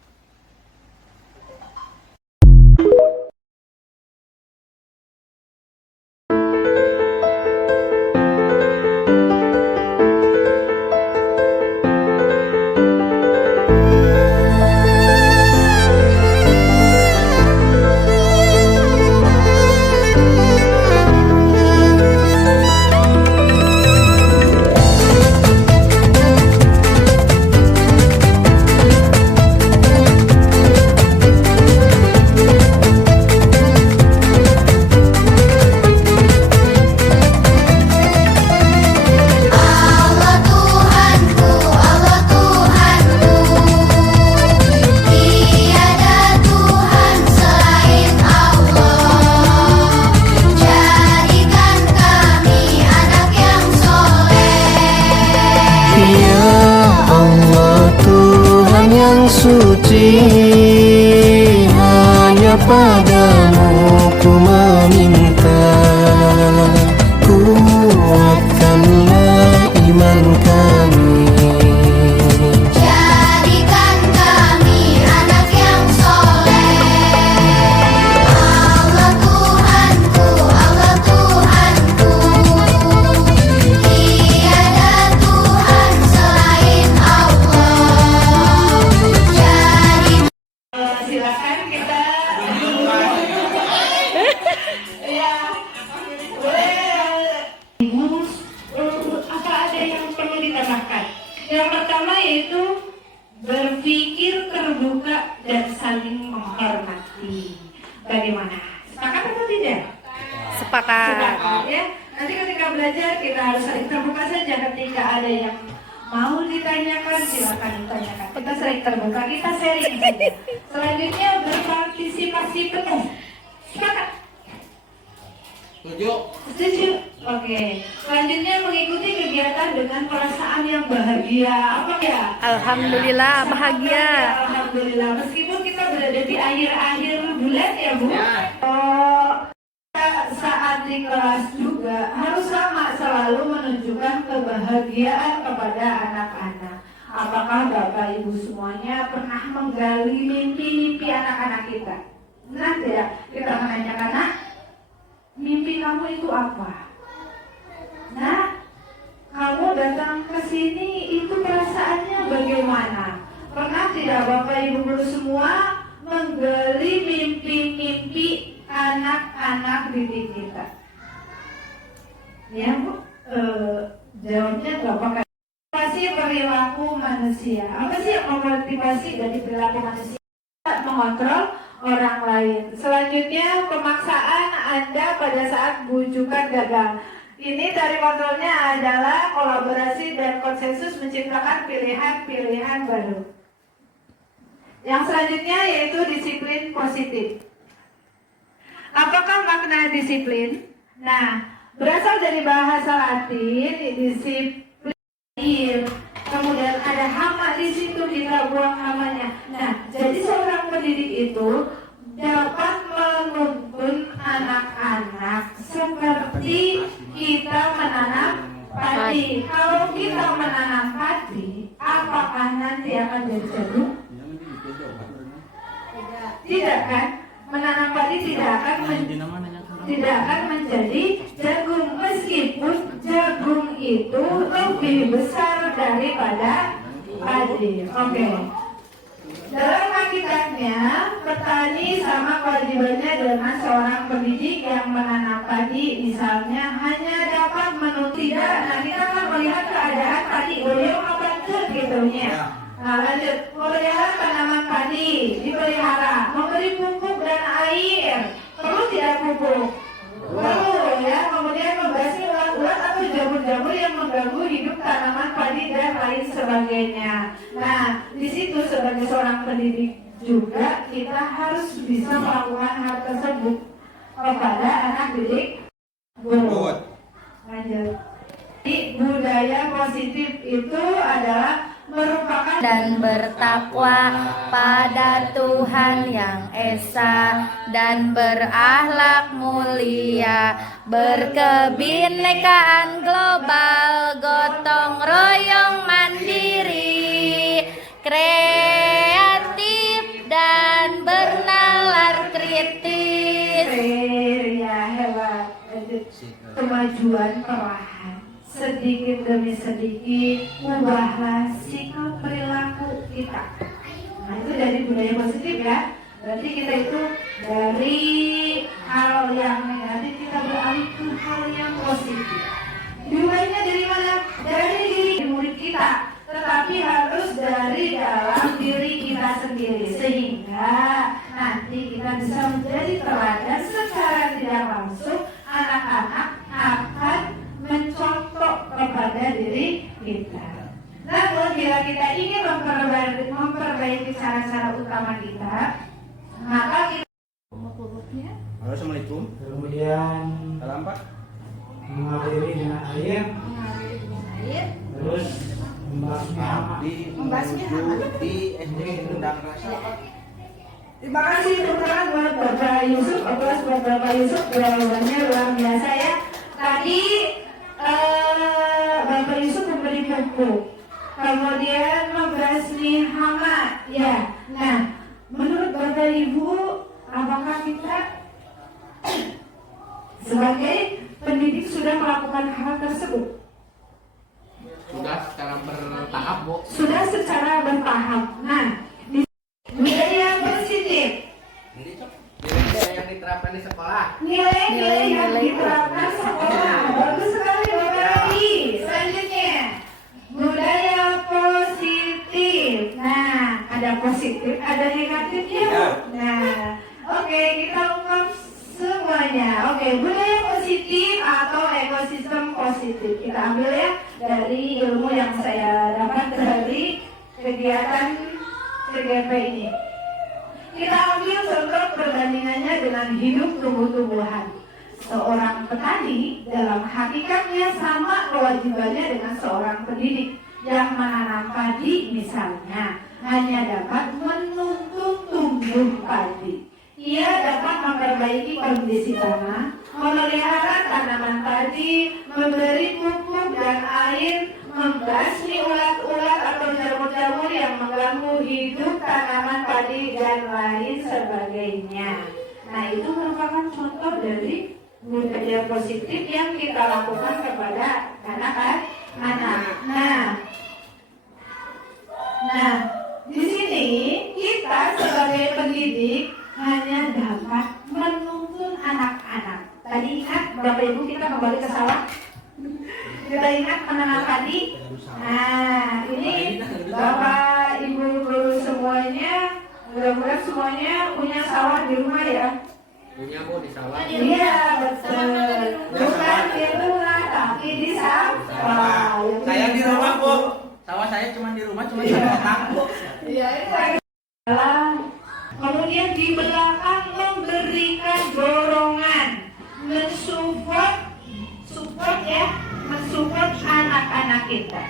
Suci, hanya padamu ku meminta, kuatkanlah iman kami, jadikan kami anak yang soleh. Allah Tuhanku, Allah Tuhanku, tiada Tuhan selain Allah. Silakan kita ya boleh apa ada yang perlu ditambahkan? Yang pertama yaitu berpikir terbuka dan saling menghormati. Bagaimana? Sepakat atau tidak? Sepakat ya. Nanti ketika belajar kita harus saling terbuka saja. Ketika ada yang mau ditanyakan, silakan ditanyakan. Kita sering terbuka, kita sharing saja. Selanjutnya berpartisipasi penuh. Sepakat? Setuju? Setuju? Oke. Selanjutnya mengikuti kegiatan dengan perasaan yang bahagia. Apa ya? Alhamdulillah bahagia. Alhamdulillah. Meskipun kita berada di akhir-akhir bulan ya Bu. Saat di kelas juga harus sama, selalu menunjukkan kebahagiaan kepada anak-anak. Apakah Bapak Ibu semuanya pernah menggali mimpi-mimpi anak-anak kita? Nanti ya kita menanyakan, nak, mimpi kamu itu apa? Nah, kamu datang ke sini itu perasaannya bagaimana? Pernah tidak Bapak Ibu guru semua menggali mimpi-mimpi anak-anak didik kita? Ya Bu, jawabnya nggak pakai. Motivasi perilaku manusia. Apa sih yang memotivasi dari perilaku manusia? Mengontrol orang lain. Selanjutnya pemaksaan Anda pada saat bujukan gagal. Ini dari kontrolnya adalah kolaborasi dan konsensus menciptakan pilihan-pilihan baru. Yang selanjutnya yaitu disiplin positif. Apakah makna disiplin? Nah, berasal dari bahasa Latin, disiplin. Kemudian ada hama di situ, kita buang hamanya. Nah, jadi seorang pendidik itu dapat menuntun anak-anak seperti kita menanam padi. Kalau kita menanam padi, apakah nanti akan jadi jagung? Tidak kan? Menanam padi tidak akan tidak akan menjadi jagung meskipun jagung itu lebih besar daripada padi. Oke. Dalam hakikatnya, petani sama kewajibannya dengan seorang pendidik yang menanam padi, misalnya hanya dapat tidak. Nah, kita akan melihat keadaan padi beliau membantu gitunya. Nah, lanjut, memelihara tanaman padi, dipelihara, memberi pupuk dan air. Perlu tidak pupuk? Perlu ya. Kemudian membasmi ulat-ulat atau jamur-jamur yang mengganggu hidup tanaman padi dan lain sebagainya. Nah, di situ sebagai seorang pendidik juga kita harus bisa melakukan hal tersebut kepada anak didik. Lanjut. Jadi, budaya positif itu adalah merupakan dan bertakwa pada Tuhan yang Esa dan berakhlak mulia, berkebinekaan global, gotong royong mandiri, kreatif dan bernalar kritis. Ya, hebat. Kemajuan perlahan, sedikit demi sedikit, ubahlah sikap perilaku kita. Nah, itu dari budaya positif ya. Berarti kita itu dari hal yang negatif kita beralih ke hal yang positif. Dimulainya dari mana? Dari diri murid kita, tetapi harus dari dalam diri kita sendiri, sehingga nanti kita bisa menjadi teladan secara tidak langsung. Anak-anak akan mencontoh kepada diri kita. Namun bila kita ingin memperbaiki cara-cara utama kita, maka kita Halo, Assalamualaikum. Kemudian Salam Pak. mengaliri dengan air, terus membasmi hama. Di SD Undang Rasa. terima kasih teman-teman buat Bapak Yusuf, atas buat Bapak Yusuf, jawabannya luar biasa ya. Tadi Bapak Yusuf memberi pupuk, kemudian membasmi hama, ya. Nah, menurut Bapak Ibu, apakah kita sebagai pendidik sudah melakukan hal tersebut? Sudah secara bertahap, Bu. Sudah secara bertahap. Nah, budaya positif, Nilai yang diterapkan di sekolah. nilai-nilai yang diterapkan sekolah. Bagus sekali Bapak Radi. Selanjutnya, budaya positif. Nah, ada positif, ada negatifnya, Bu. Nah, oke, kita ungkap semuanya. Oke, budaya positif atau ekosistem positif. Kita ambil ya dari ilmu yang saya dapat dari kegiatan CGP ini. Kita ambil contoh perbandingannya dengan hidup tumbuh-tumbuhan. Seorang petani dalam hakikatnya sama kewajibannya dengan seorang pendidik yang menanam padi misalnya hanya dapat menuntun tumbuh padi. Ia dapat memperbaiki kondisi tanah, memelihara tanaman padi, memberi pupuk dan air, membasmi ulat-ulat atau jamur-jamur yang mengganggu hidup tanaman padi dan lain sebagainya. Nah, itu merupakan contoh dari budaya positif yang kita lakukan kepada anak-anak. Nah, di sini kita sebagai pendidik hanya dapat menuntun anak-anak. Tadi ingat Bapak Ibu kita kembali ke sawah. Kita ingat menanam padi. Nah, ini Bapak Ibu guru semuanya, mudah-mudahan semuanya punya sawah di rumah ya. Punya, Bu, di sawah. Iya, betul. Bukan di rumah, tapi di sawah. Saya di rumah, Bu. Sawah saya cuma di rumah, cuma satu kotak, Bu. Iya, itu adalah. Kemudian di belakang memberikan dorongan, mensupport ya, mensupport anak-anak kita.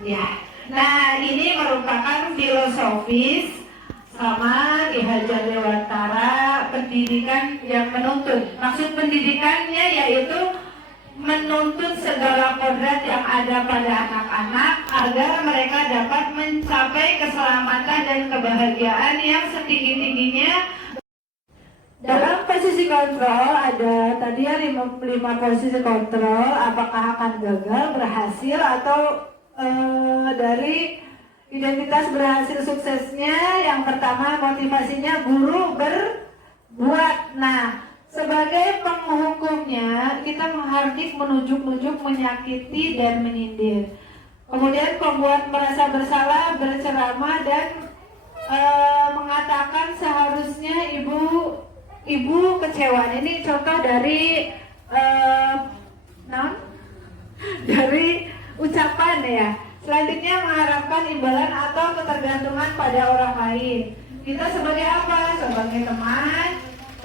Ya, nah ini merupakan filosofis sama Ki Hajar Dewantara pendidikan yang menuntun. Maksud pendidikannya yaitu menuntut segala kodrat yang ada pada anak-anak agar mereka dapat mencapai keselamatan dan kebahagiaan yang setinggi-tingginya. Dalam posisi kontrol ada tadi ya 5 posisi kontrol, apakah akan gagal, berhasil, atau dari identitas berhasil suksesnya. Yang pertama motivasinya guru berbuat. Nah, sebagai penghukumnya kita menghardik, menunjuk-nunjuk, menyakiti dan menyindir. Kemudian pembuat merasa bersalah, berceramah dan mengatakan seharusnya ibu kecewa. Ini contoh dari dari ucapan ya. Selanjutnya mengharapkan imbalan atau ketergantungan pada orang lain. Kita sebagai apa? Sebagai teman,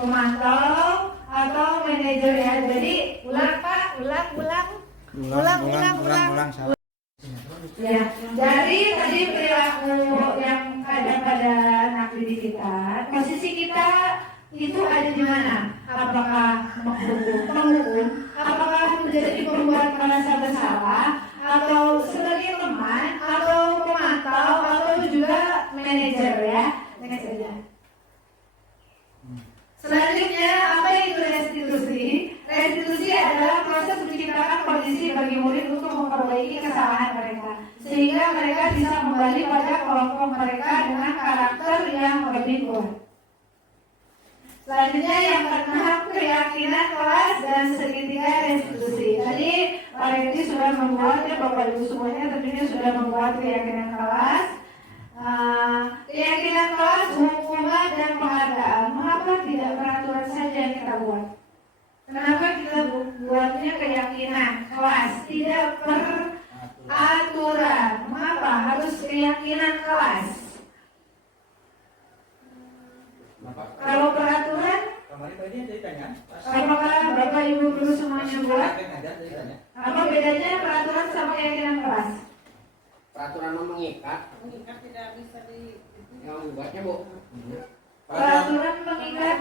pemantau, atau manajer ya. Jadi ulang Pak, ulang. Ya, dari tadi perilaku yang ada pada anak didik kita, posisi kita itu ada di mana? Apakah menghukum, apakah menjadi pembuat merasa bersalah, atau sebagai teman, atau pemantau, atau juga manajer ya? Next aja. Selanjutnya, apa itu restitusi? Restitusi adalah proses menciptakan kondisi bagi murid untuk memperbaiki kesalahan mereka, sehingga mereka bisa kembali pada kelompok mereka dengan karakter yang lebih kuat. Selanjutnya yang keenam, keyakinan kelas dan segitiga restitusi. Tadi Pak Reti sudah membuat, ya Bapak Ibu semuanya tentunya sudah membuat keyakinan kelas. Keyakinan kelas, hukuman dan penghargaan. Mengapa tidak peraturan saja yang kita buat? Kenapa kita buatnya keyakinan kelas, tidak peraturan? Mengapa harus keyakinan kelas? Kalau peraturan, apakah Bapak Ibu guru semuanya buat? Apa bedanya peraturan sama keyakinan kelas? Peraturan mengikat tidak bisa yang membuatnya Bu. Peraturan mengikat.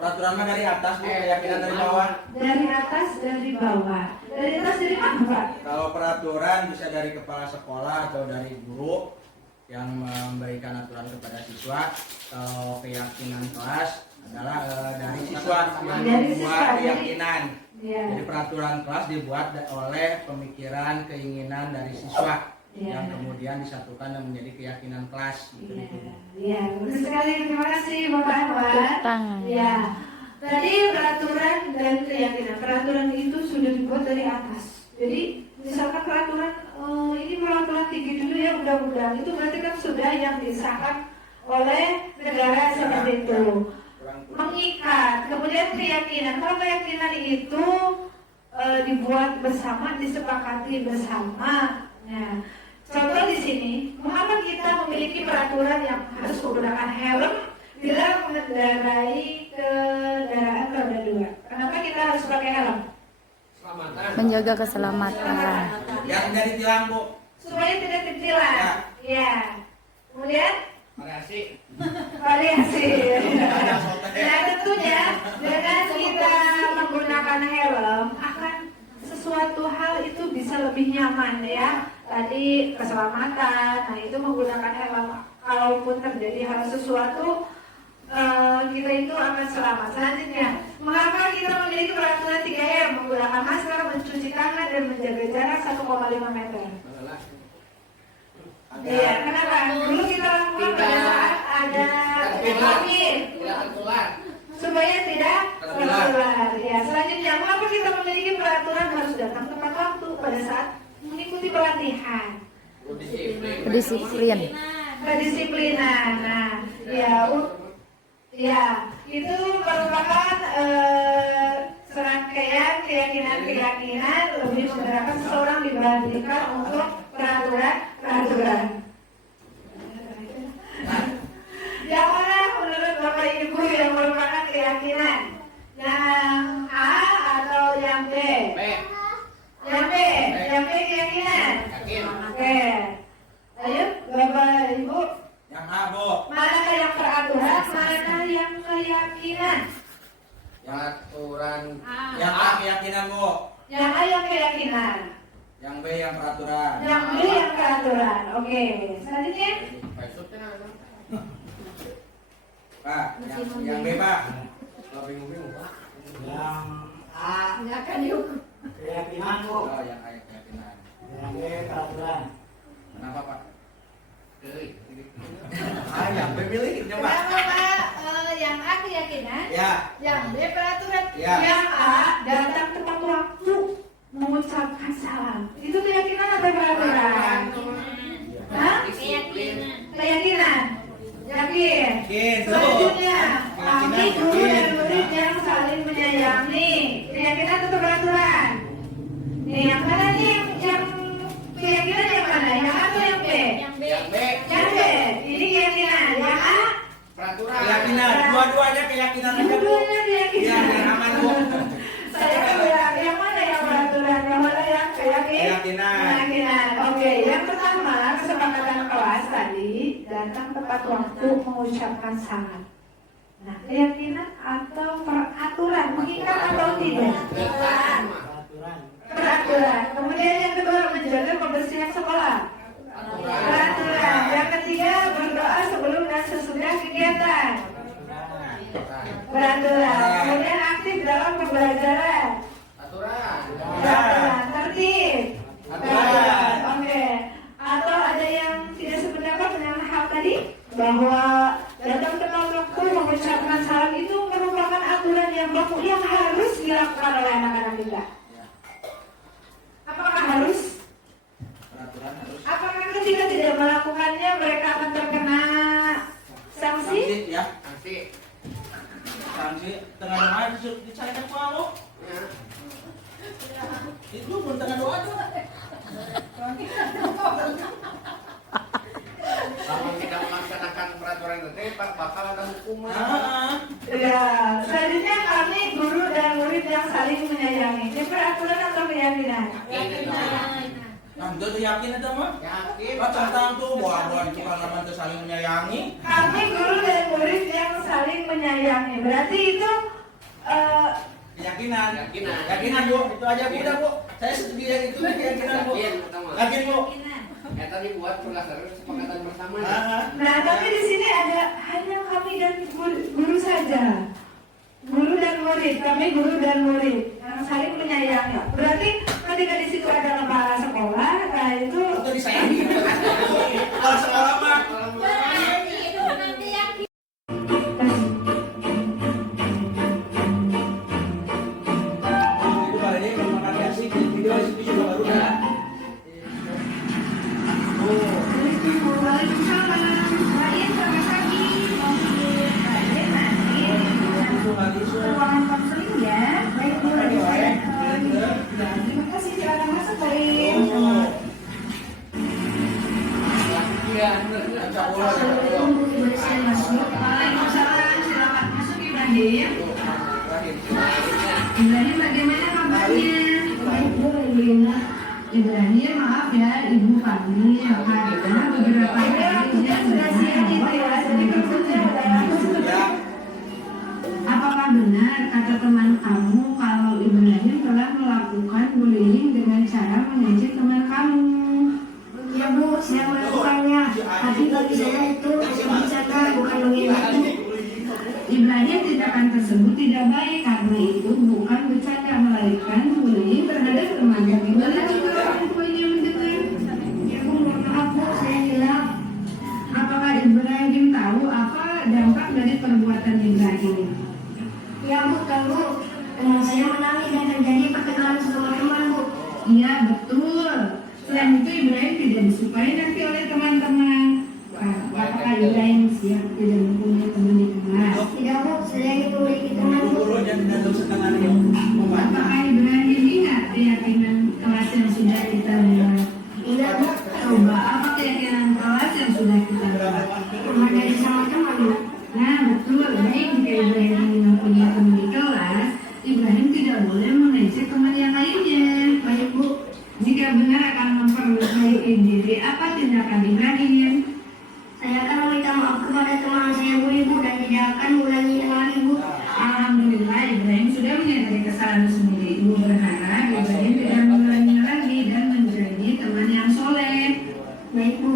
Peraturan mah dari atas Bu, keyakinan dari bawah. Dari atas, dari bawah. Dari atas dari mana Pak? Kalau peraturan bisa dari kepala sekolah atau dari guru yang memberikan aturan kepada siswa. Kalau keyakinan kelas adalah dari siswa yang membuat keyakinan. Jadi peraturan kelas dibuat oleh pemikiran, keinginan dari siswa yang kemudian disatukan dan menjadi keyakinan kelas. Iya, betul sekali. Terima kasih Bapak Ahmad. Ya, tadi peraturan dan keyakinan. Peraturan itu sudah dibuat dari atas. Jadi misalkan peraturan ini peraturan tinggi dulu ya undang-undang, itu berarti kan sudah yang disahkan oleh negara seperti itu. Mengikat, kemudian keyakinan. Kalau keyakinan itu dibuat bersama, disepakati bersama. Nah, contoh di sini, mengapa kita memiliki peraturan yang harus menggunakan helm bila mengendarai kendaraan roda 2? Kenapa kita harus pakai helm? Menjaga keselamatan. Yang dari tilang Bu. Supaya tidak ditilang. Ya. Kemudian Variasi. Nah tentunya dengan kita menggunakan helm akan sesuatu hal itu bisa lebih nyaman ya. Tadi keselamatan, nah itu menggunakan helm. Kalaupun terjadi hal sesuatu, kita itu akan selamat. Selanjutnya, mengapa kita memiliki peraturan 3M? Menggunakan masker, mencuci tangan, dan menjaga jarak 1,5 meter. Iya, kenapa? Dulu kita lakukan pada saat ada COVID, supaya tidak tertular. Ya, selanjutnya, mengapa kita memiliki peraturan harus datang tepat waktu pada saat mengikuti pelatihan? Kedisiplinan. Nah, ya, itu merupakan serangkaian keyakinan lebih menggerakkan seseorang dibandingkan untuk peraturan. Yang mana menurut Bapak Ibu yang merupakan keyakinan? Yang A atau yang B? Yang B keyakinan. Oke. Ayo Bapak Ibu. Yang A Bu. Mana yang peraturan, mana yang keyakinan? Yang aturan. Yang A keyakinan Bu. Yang A yang keyakinan. Yang B yang peraturan. Yang B yang peraturan. peraturan. Oke, selanjutnya. Pak, yang B Pak. Kalau bingung-bingung Pak. Yang A Ya kan yuk. keyakinan Bu. Oh, yang A keyakinan. Yang B peraturan. Kenapa Pak? Ah, yang B pilih coba. Yang A keyakinan, Ya. yang B peraturan. Ya. Yang A datang tepat waktu mengucapkan salam. Itu keyakinan atau peraturan? Hah? Keyakinan. Yakin. Yakin, tuh. Selanjutnya, kami Keyakinan, guru yakin. dan murid yang saling menyayangi. Keyakinan atau peraturan? Nih, yang mana nih yang keyakinan yang mana? Yang A atau yang B? Yang B. Yang B. Ini keyakinan. Yang A? Peraturan. Keyakinan, dua-duanya keyakinan aja Bu. Dua-duanya keyakinan. Ya, biar aman Bu. Saya bilang yang mana yang peraturan, yang mana yang Keyakinan. Keyakinan. Oke, yang pertama kesepakatan kelas tadi datang tepat waktu mengucapkan salam. Nah, keyakinan atau peraturan, mengikat atau tidak? Peraturan. Peraturan. Kemudian yang kedua menjaga kebersihan sekolah. Peraturan. Yang ketiga berdoa sebelum dan sesudah kegiatan. Peraturan. Kemudian aktif dalam pembelajaran. Aturan. Peraturan. Tertib. Aturan. Oke. Atau ada yang tidak sependapat dengan hal tadi bahwa datang tepat waktu mengucapkan salam itu merupakan aturan yang baku yang harus dilakukan oleh anak-anak kita. Apakah harus? Peraturan harus. Apakah ketika tidak melakukannya mereka akan terkena sanksi? Ya. Sanksi. Sanksi tengah doa dicarikan kalau. Ya. Itu pun tengah doa tuh. Kalau tidak melaksanakan peraturan itu, Pak, bakal ada hukuman. Ya, selanjutnya kami guru dan murid yang saling menyayangi. Ini peraturan atau keyakinan? Nah, itu tuh yakin itu mah? Yakin. Pak tentang tuh buah-buah itu kan nama itu saling menyayangi. Kami guru dan murid yang saling menyayangi. Berarti itu Keyakinan. Keyakinan. Yakinan Bu, itu aja Bu, udah Bu. Saya setuju yang itu keyakinan Bu. Yakin pertama. Yakin Bu. Eta dibuat berdasarkan kesepakatan bersama. Nah, tapi di sini ada hanya kami dan guru saja. Guru dan murid, kami guru dan murid yang saling menyayangi. Berarti ketika di situ ada kepala sekolah, nah itu disayangi. Kalau sekolah mah itu kali ini belum makan asik video juga baru ya. Waalaikumsalam. Kalian selamat pagi. Kalian nanti ruangan konseling ya. Baik Bu, terima kasih silakan masuk Karim. Assalamualaikum Bu, Ibu saya masuk. Waalaikumsalam, silakan masuk Ibrahim. Ibrahim bagaimana kabarnya? Baik Bu, Alhamdulillah. Ibrahim, maaf ya, Ibu kami karena beberapa hari dia sudah siap itu ya, jadi kerjanya udah. Apakah benar kata teman kamu kalau Ibrahim telah melakukan bullying dengan cara mengejek teman kamu? Ya Bu, saya melakukannya, tapi bagi saya itu bercanda bukan menghina. Ibrahim tindakan tersebut tidak baik karena itu bukan bercanda melainkan bullying terhadap teman. Bagaimana jika orang tuanya mendengar? Ya Bu, mohon maaf Bu, saya hilang. Apakah Ibrahim tahu apa dampak dari perbuatan Ibrahim? Ya Bu, tahu. Teman saya menangis dan terjadi pertengkaran sama teman Bu. Iya betul. Selain itu Ibrahim tidak disukai nanti oleh teman-teman. Apakah Ibrahim siap tidak mempunyai teman di kelas? Tidak Bu, saya ingin memiliki teman Bu. Apakah Ibrahim ingat keyakinan kelas yang sudah kita buat? Tidak Bu. Coba apa keyakinan kelas yang sudah kita buat? Menghargai sama teman Bu. Nah betul, baik jika Ibrahim ingin mempunyai teman di kelas, Ibrahim tidak boleh mengejek teman yang lainnya. Baik Bu. Jika benar akan memperbaiki diri, apa tindakan Ibrahim? Saya akan meminta maaf kepada teman saya Bu Ibu dan tidak akan mengulangi yang lagi Bu. Alhamdulillah Ibrahim sudah menyadari kesalahan sendiri. Ibu berharap Ibrahim tidak mengulanginya lagi dan menjadi teman yang soleh. Baik Bu.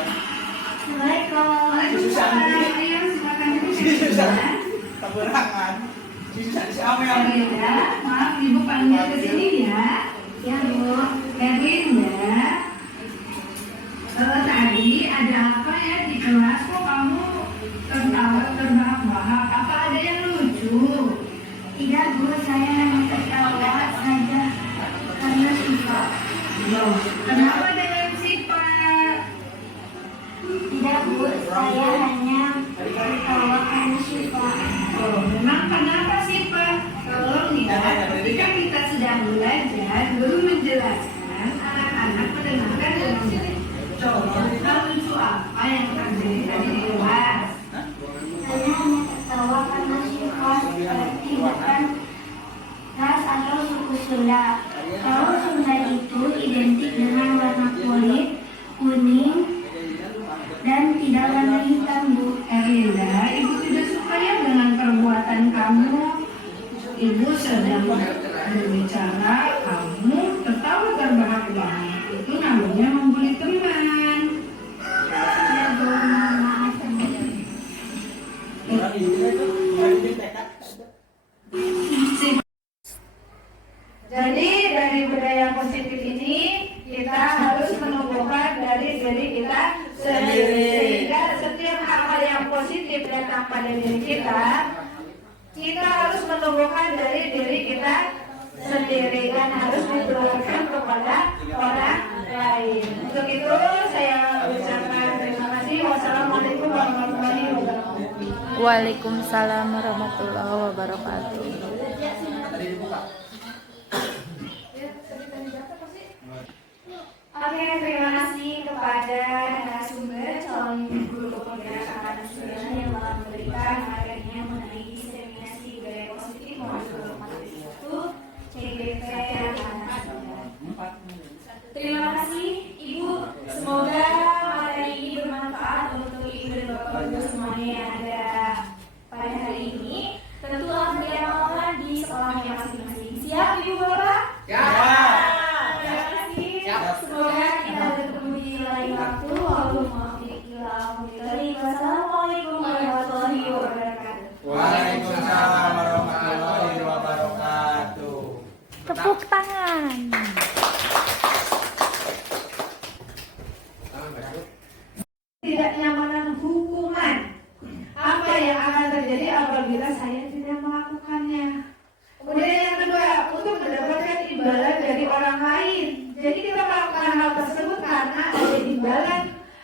ya. Assalamualaikum. Susah nih. Ayo silakan duduk. Susah. Taberangan. Susah siapa yang Ya, maaf Ibu panggil ke sini ya. Ya Bu, Kevin ya. Tadi ada apa ya di kelas? Kok kamu tertawa terbahak-bahak? Apa ada yang lucu? Tidak Bu, saya hanya tertawa saja karena sifat. Loh, kenapa dengan sifat? Tidak Bu, saya hanya tertawa karena sifat. Oh, memang kenapa sifat? Tolong ya, ketika kita sedang belajar, guru menjelaskan, anak-anak mendengarkan dengan baik. Coba lucu apa yang terjadi tadi di kelas? Saya hanya tertawa karena sifat seperti bukan ras atau suku Sunda. Kalau Sunda itu identik dengan warna kulit kuning dan tidak warna hitam, Bu. Erlinda, Ibu tidak suka ya dengan perbuatan kamu. Ibu sedang berbicara, kamu tertawa terbahak-bahak. Itu namanya membuli teman. Ya Bu, maaf. Jadi dari budaya positif ini kita harus menumbuhkan dari diri kita sendiri. Sehingga setiap hal yang positif datang pada diri kita harus menumbuhkan dari diri kita sendiri dan harus ditularkan kepada orang lain. Untuk itu saya ucapkan terima kasih. Wassalamualaikum warahmatullahi wabarakatuh. Waalaikumsalam warahmatullahi wabarakatuh. Oke, terima kasih kepada narasumber calon guru penggerak angkatan 9 yang telah memberikan materinya mengenai diseminasi budaya positif melalui materi 1 CGP angkatan 9. Terima kasih Ibu, semoga materi ini bermanfaat untuk Ibu dan Bapak Ibu semuanya yang ada pada hari ini. Tentu akan diamalkan di sekolahnya masing-masing. Siap Ibu Bapak? Semoga kita bertemu di lain waktu. Wassalamualaikum warahmatullahi wabarakatuh. Waalaikumsalam warahmatullahi wabarakatuh. Tepuk tangan. Tidak nyamanan hukuman. Apa yang akan terjadi apabila saya tidak melakukannya? Kemudian yang kedua, untuk mendapatkan imbalan dari orang lain. Jadi kita melakukan hal tersebut karena ada imbalan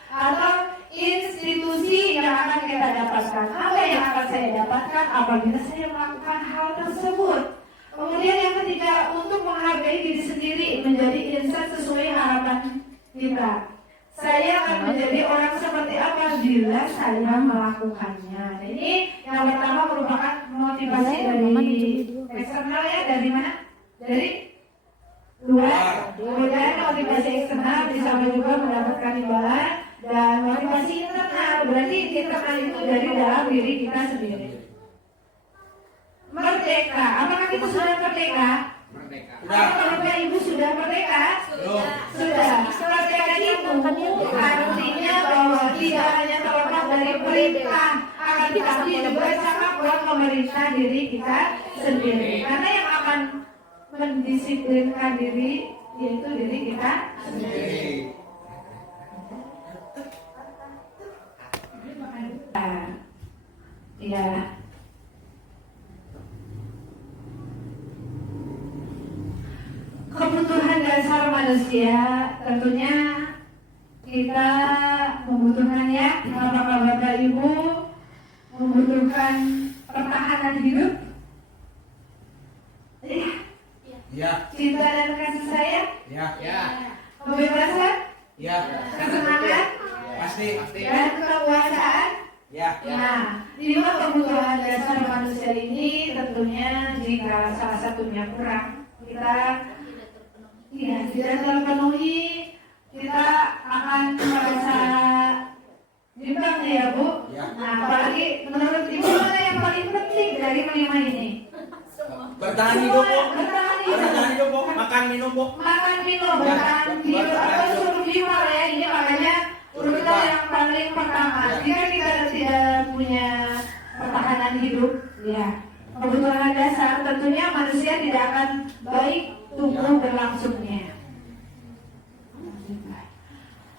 atau institusi yang akan kita dapatkan. Apa yang akan saya dapatkan apabila saya melakukan hal tersebut? Kemudian yang ketiga, untuk menghargai diri sendiri, menjadi insan sesuai harapan kita. Saya akan menjadi orang seperti apa bila saya melakukannya. Nah, ini yang pertama merupakan motivasi dari eksternal ya, dari mana? Dari luar. Kemudian motivasi eksternal bisa juga mendapatkan imbalan, dan motivasi internal berarti internal itu dari dalam diri kita sendiri. Merdeka. Apakah kita sudah merdeka? Apakah Bapak Ibu sudah merdeka? Sudah. Merdeka itu artinya bahwa tidak hanya terlepas dari perintah, akan tetapi juga sangat kuat memerintah diri kita sendiri. Karena yang akan mendisiplinkan diri yaitu diri kita sendiri. Ya. Kebutuhan dasar manusia tentunya kita membutuhkan ya. Apakah Bapak Ibu membutuhkan pertahanan hidup? Ya. Cinta dan kasih sayang? Ya. Kebebasan? Ya. Kesenangan? Pasti. Dan kekuasaan? Ya. Nah, 5 kebutuhan dasar manusia ini tentunya jika salah satunya kurang, kita tidak terpenuhi, kita akan merasa bimbang ya Bu. Nah, apalagi menurut Ibu mana yang paling penting dari 5 ini? Bertahan hidup, Bu. Bertahan hidup. Bertahan hidup, Bu. Makan minum, Bu. Makan minum, bertahan hidup. Apa suruh 5 ya? Ini makanya urutan yang pertama, jika kita tidak punya pertahanan hidup, ya kebutuhan dasar, tentunya manusia tidak akan baik tumbuh berlangsungnya.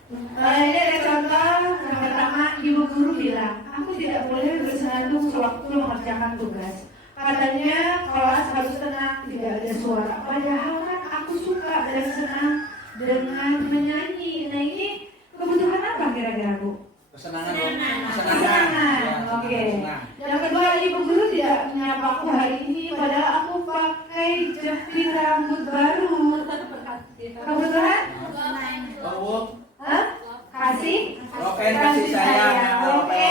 Ini ada contoh yang pertama, ibu guru bilang, aku tidak boleh bersenandung sewaktu mengerjakan tugas. Katanya kelas harus tenang, tidak ada suara. Padahal kan aku suka dan senang dengan menyanyi. Nah ini kebutuhan apa kira-kira Bu? Kesenangan. Kesenangan. Oke. Yang kedua, ibu guru tidak menyapaku hari ini, padahal aku pakai jepit rambut baru. Kebutuhan? Hah? Kasih? Kasih sayang. Oke.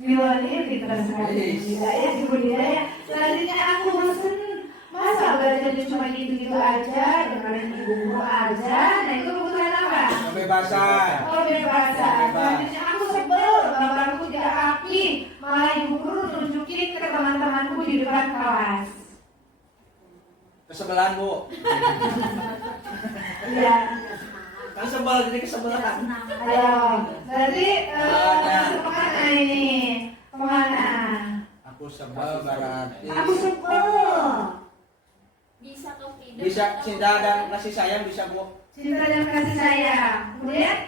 Gimana ini pintar sekali. Budaya di budaya. Selanjutnya aku bosan. Masa belajarnya cuma gitu-gitu aja, dengerin ibu guru aja. Nah itu kebutuhan apa? Kebebasan. Kebebasan. Selanjutnya aku sebel, gambarku tidak rapi. Malah ibu guru nunjukin ke teman-temanku di depan kelas. Kesebelan Bu. Iya. Kan sebel jadi kesebelan. Ayo. Berarti kemana ini? Kemana? Aku sebel berarti. Aku sebel. Bisa cinta dan kasih sayang bisa Bu. Cinta dan kasih sayang. Kemudian?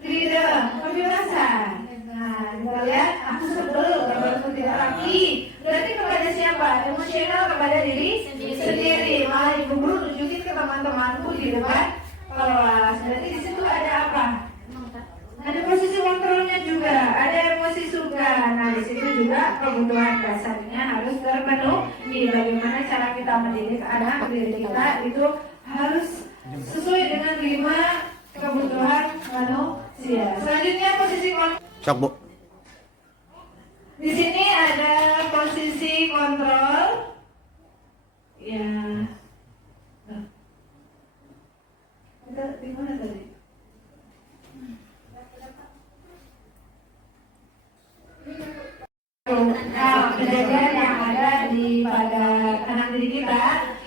Freedom. Kebebasan. Nah, kita lihat aku sebel, gambarku tidak rapi. Berarti kepada siapa? Emosional kepada diri sendiri. Malah ibu guru tunjukin ke teman-temanku di depan kelas. Berarti di situ ada apa? Ada posisi kontrolnya juga, ada emosi suka. Nah di situ juga kebutuhan dasarnya harus terpenuhi. Bagaimana cara kita mendidik anak diri kita itu harus sesuai dengan 5 kebutuhan manusia. Selanjutnya posisi kontrol. Sok Bu. Di sini ada posisi kontrol. Ya. Kita di mana tadi? Kejadian yang ada di pada anak didik kita.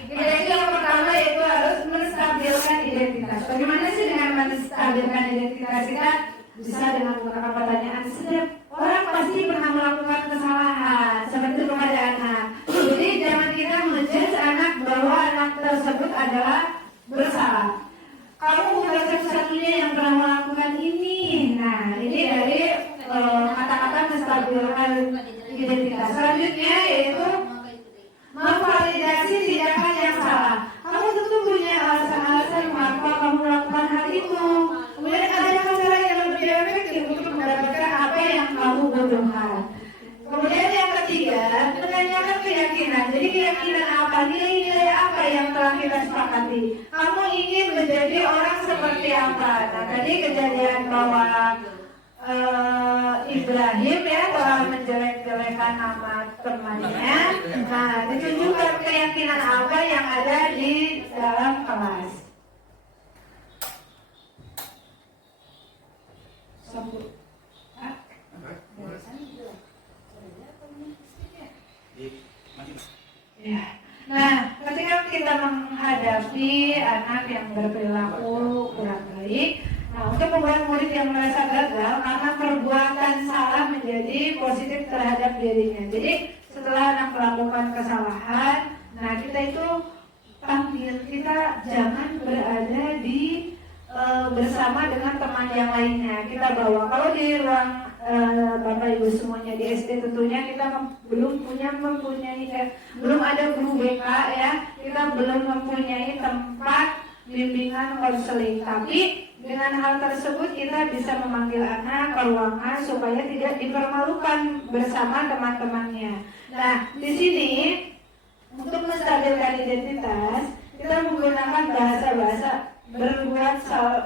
Kejadian yang pertama itu harus menstabilkan identitas. Bagaimana sih dengan menstabilkan identitas kita? Bisa dengan menggunakan pertanyaan. Setiap orang pasti pernah melakukan kesalahan seperti itu kepada anak. Jadi jangan kita menjudge anak bahwa anak tersebut adalah bersalah. Kamu bukan satu-satunya yang pernah melakukan ini. Nah, ini dari kata-kata menstabilkan identitas. Selanjutnya yaitu memvalidasi tindakan yang salah. Kamu tentu punya alasan-alasan mengapa kamu melakukan hal itu. Kemudian ada cara yang lebih efektif untuk mendapatkan apa yang kamu butuhkan. Kemudian yang ketiga, menanyakan keyakinan. Jadi keyakinan apa, nilai-nilai apa yang telah kita sepakati. Kamu ingin menjadi orang seperti apa? Nah, tadi kejadian bahwa Ibrahim ya telah menjelek-jelekan nama temannya. Nah, ditunjukkan keyakinan apa yang ada di dalam kelas. Ya. Nah, ketika kita menghadapi anak yang berperilaku kurang baik, nah untuk membuat murid yang merasa gagal karena perbuatan salah menjadi positif terhadap dirinya. Jadi setelah anak melakukan kesalahan, nah kita itu tampil, kita jangan berada di bersama dengan teman yang lainnya. Kita bawa, kalau di ruang Bapak Ibu semuanya di SD tentunya kita belum ada guru BK ya, kita belum mempunyai tempat bimbingan konseling. Tapi dengan hal tersebut kita bisa memanggil anak ke ruangan supaya tidak dipermalukan bersama teman-temannya. Nah, di sini untuk menstabilkan identitas kita menggunakan bahasa-bahasa. Berbuat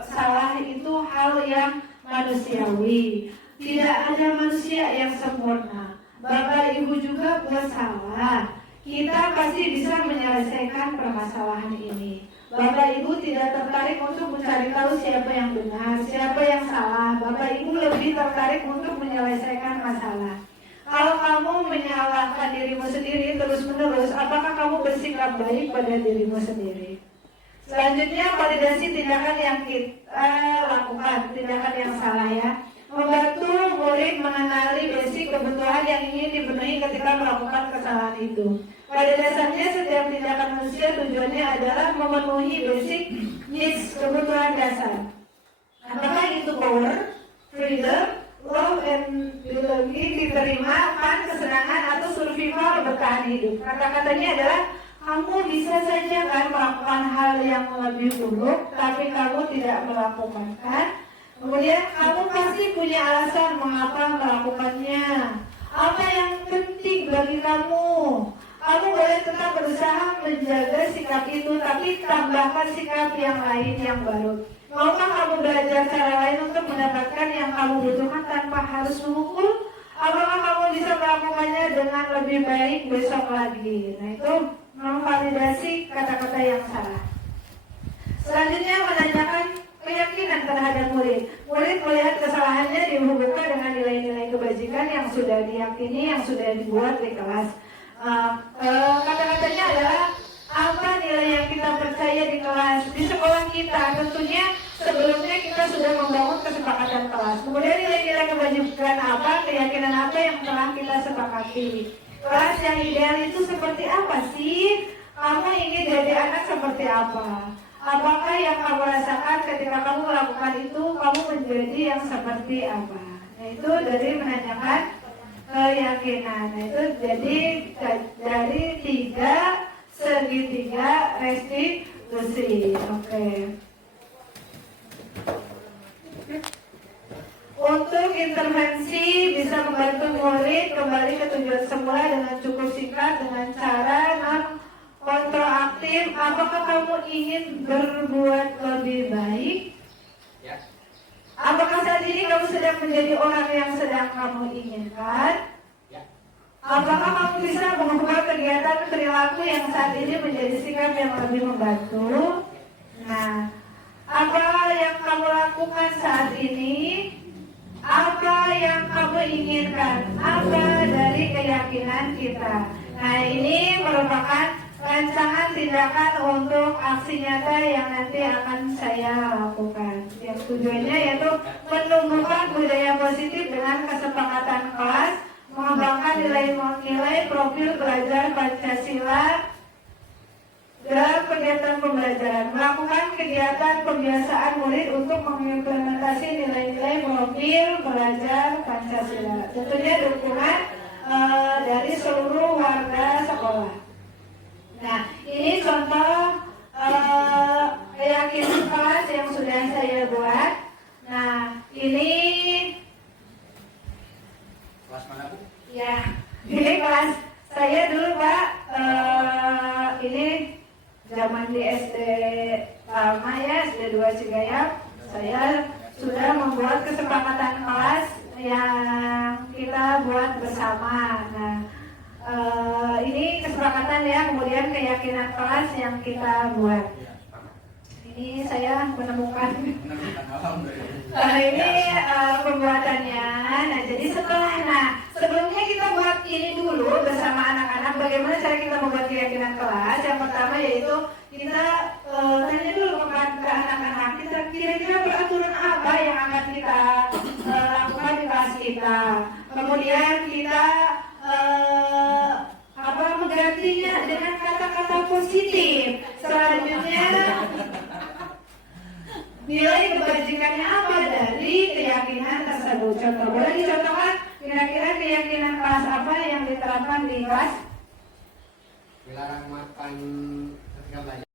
salah itu hal yang manusiawi. Tidak ada manusia yang sempurna. Bapak Ibu juga buat salah. Kita pasti bisa menyelesaikan permasalahan ini. Bapak Ibu tidak tertarik untuk mencari tahu siapa yang benar, siapa yang salah. Bapak Ibu lebih tertarik untuk menyelesaikan masalah. Kalau kamu menyalahkan dirimu sendiri terus-menerus, apakah kamu bersikap baik pada dirimu sendiri? Selanjutnya validasi tindakan yang kita lakukan, tindakan yang salah ya. Membantu murid mengenali basic kebutuhan yang ingin dipenuhi ketika melakukan kesalahan itu. Pada dasarnya setiap tindakan manusia tujuannya adalah memenuhi basic needs, kebutuhan dasar. Apakah itu power, freedom, love and belonging, diterima, fun, kesenangan, atau survival, bertahan hidup. Kata-katanya adalah kamu bisa saja kan melakukan hal yang lebih buruk, tapi kamu tidak melakukan kan? Kemudian kamu pasti punya alasan mengapa melakukannya. Apa yang penting bagi kamu? Kamu boleh tetap berusaha menjaga sikap itu, tapi tambahkan sikap yang lain yang baru. Maukah kamu belajar cara lain untuk mendapatkan yang kamu butuhkan tanpa harus memukul? Apakah kamu bisa melakukannya dengan lebih baik besok lagi? Nah itu memvalidasi kata-kata yang salah. Selanjutnya menanyakan keyakinan terhadap murid. Murid melihat kesalahannya dihubungkan dengan nilai-nilai kebajikan yang sudah diyakini, yang sudah dibuat di kelas. Kata-katanya adalah apa nilai yang kita percaya di kelas, di sekolah kita. Tentunya sebelumnya kita sudah membangun kesepakatan kelas. Kemudian nilai-nilai kebajikan apa, keyakinan apa yang telah kita sepakati. Kelas yang ideal itu seperti apa sih? Kamu ingin jadi anak seperti apa? Apakah yang kamu rasakan ketika kamu melakukan itu, kamu menjadi yang seperti apa? Nah itu dari menanyakan keyakinan. Nah itu jadi dari 3 segitiga restitusi. Oke. Untuk intervensi bisa membantu murid kembali ke tujuan semula dengan cukup singkat, dengan cara kontroaktif. Apakah kamu ingin berbuat lebih baik? Ya. Apakah saat ini kamu sedang menjadi orang yang sedang kamu inginkan? Ya. Apakah kamu bisa mengubah kegiatan perilaku yang saat ini menjadi sikap yang lebih membantu? Nah, apa yang kamu lakukan saat ini? Apa yang kamu inginkan? Apa dari keyakinan kita? Nah, ini merupakan rancangan tindakan untuk aksi nyata yang nanti akan saya lakukan. Yang tujuannya yaitu menumbuhkan budaya positif dengan kesepakatan kelas, mengembangkan nilai-nilai profil belajar Pancasila dalam kegiatan pembelajaran, melakukan kegiatan pembiasaan murid untuk mengimplementasi nilai-nilai profil belajar Pancasila. Tentunya dukungan dari seluruh warga sekolah. Nah, ini contoh keyakinan kelas yang sudah saya buat. Nah, ini Kelas mana Bu? ya, ini kelas saya dulu Pak. Ini zaman di SD lama ya, SD 2 Cigayam. Saya sudah membuat kesepakatan kelas yang kita buat bersama. Nah, ini kesepakatan ya, kemudian keyakinan kelas yang kita buat. Ini saya menemukan. Ini pembuatannya. Nah, jadi sebelumnya kita buat ini dulu bersama anak-anak. Bagaimana cara kita membuat keyakinan kelas? Yang pertama yaitu kita tanya dulu kepada anak-anak, kita kira-kira peraturan apa yang akan kita lakukan di kelas kita. Kemudian kita menggantinya dengan kata-kata positif. Selanjutnya nilai kebajikannya apa dari keyakinan tersebut. Contoh, boleh dicontohkan kira-kira keyakinan kelas apa yang diterapkan di kelas? Dilarang makan ketika belajar.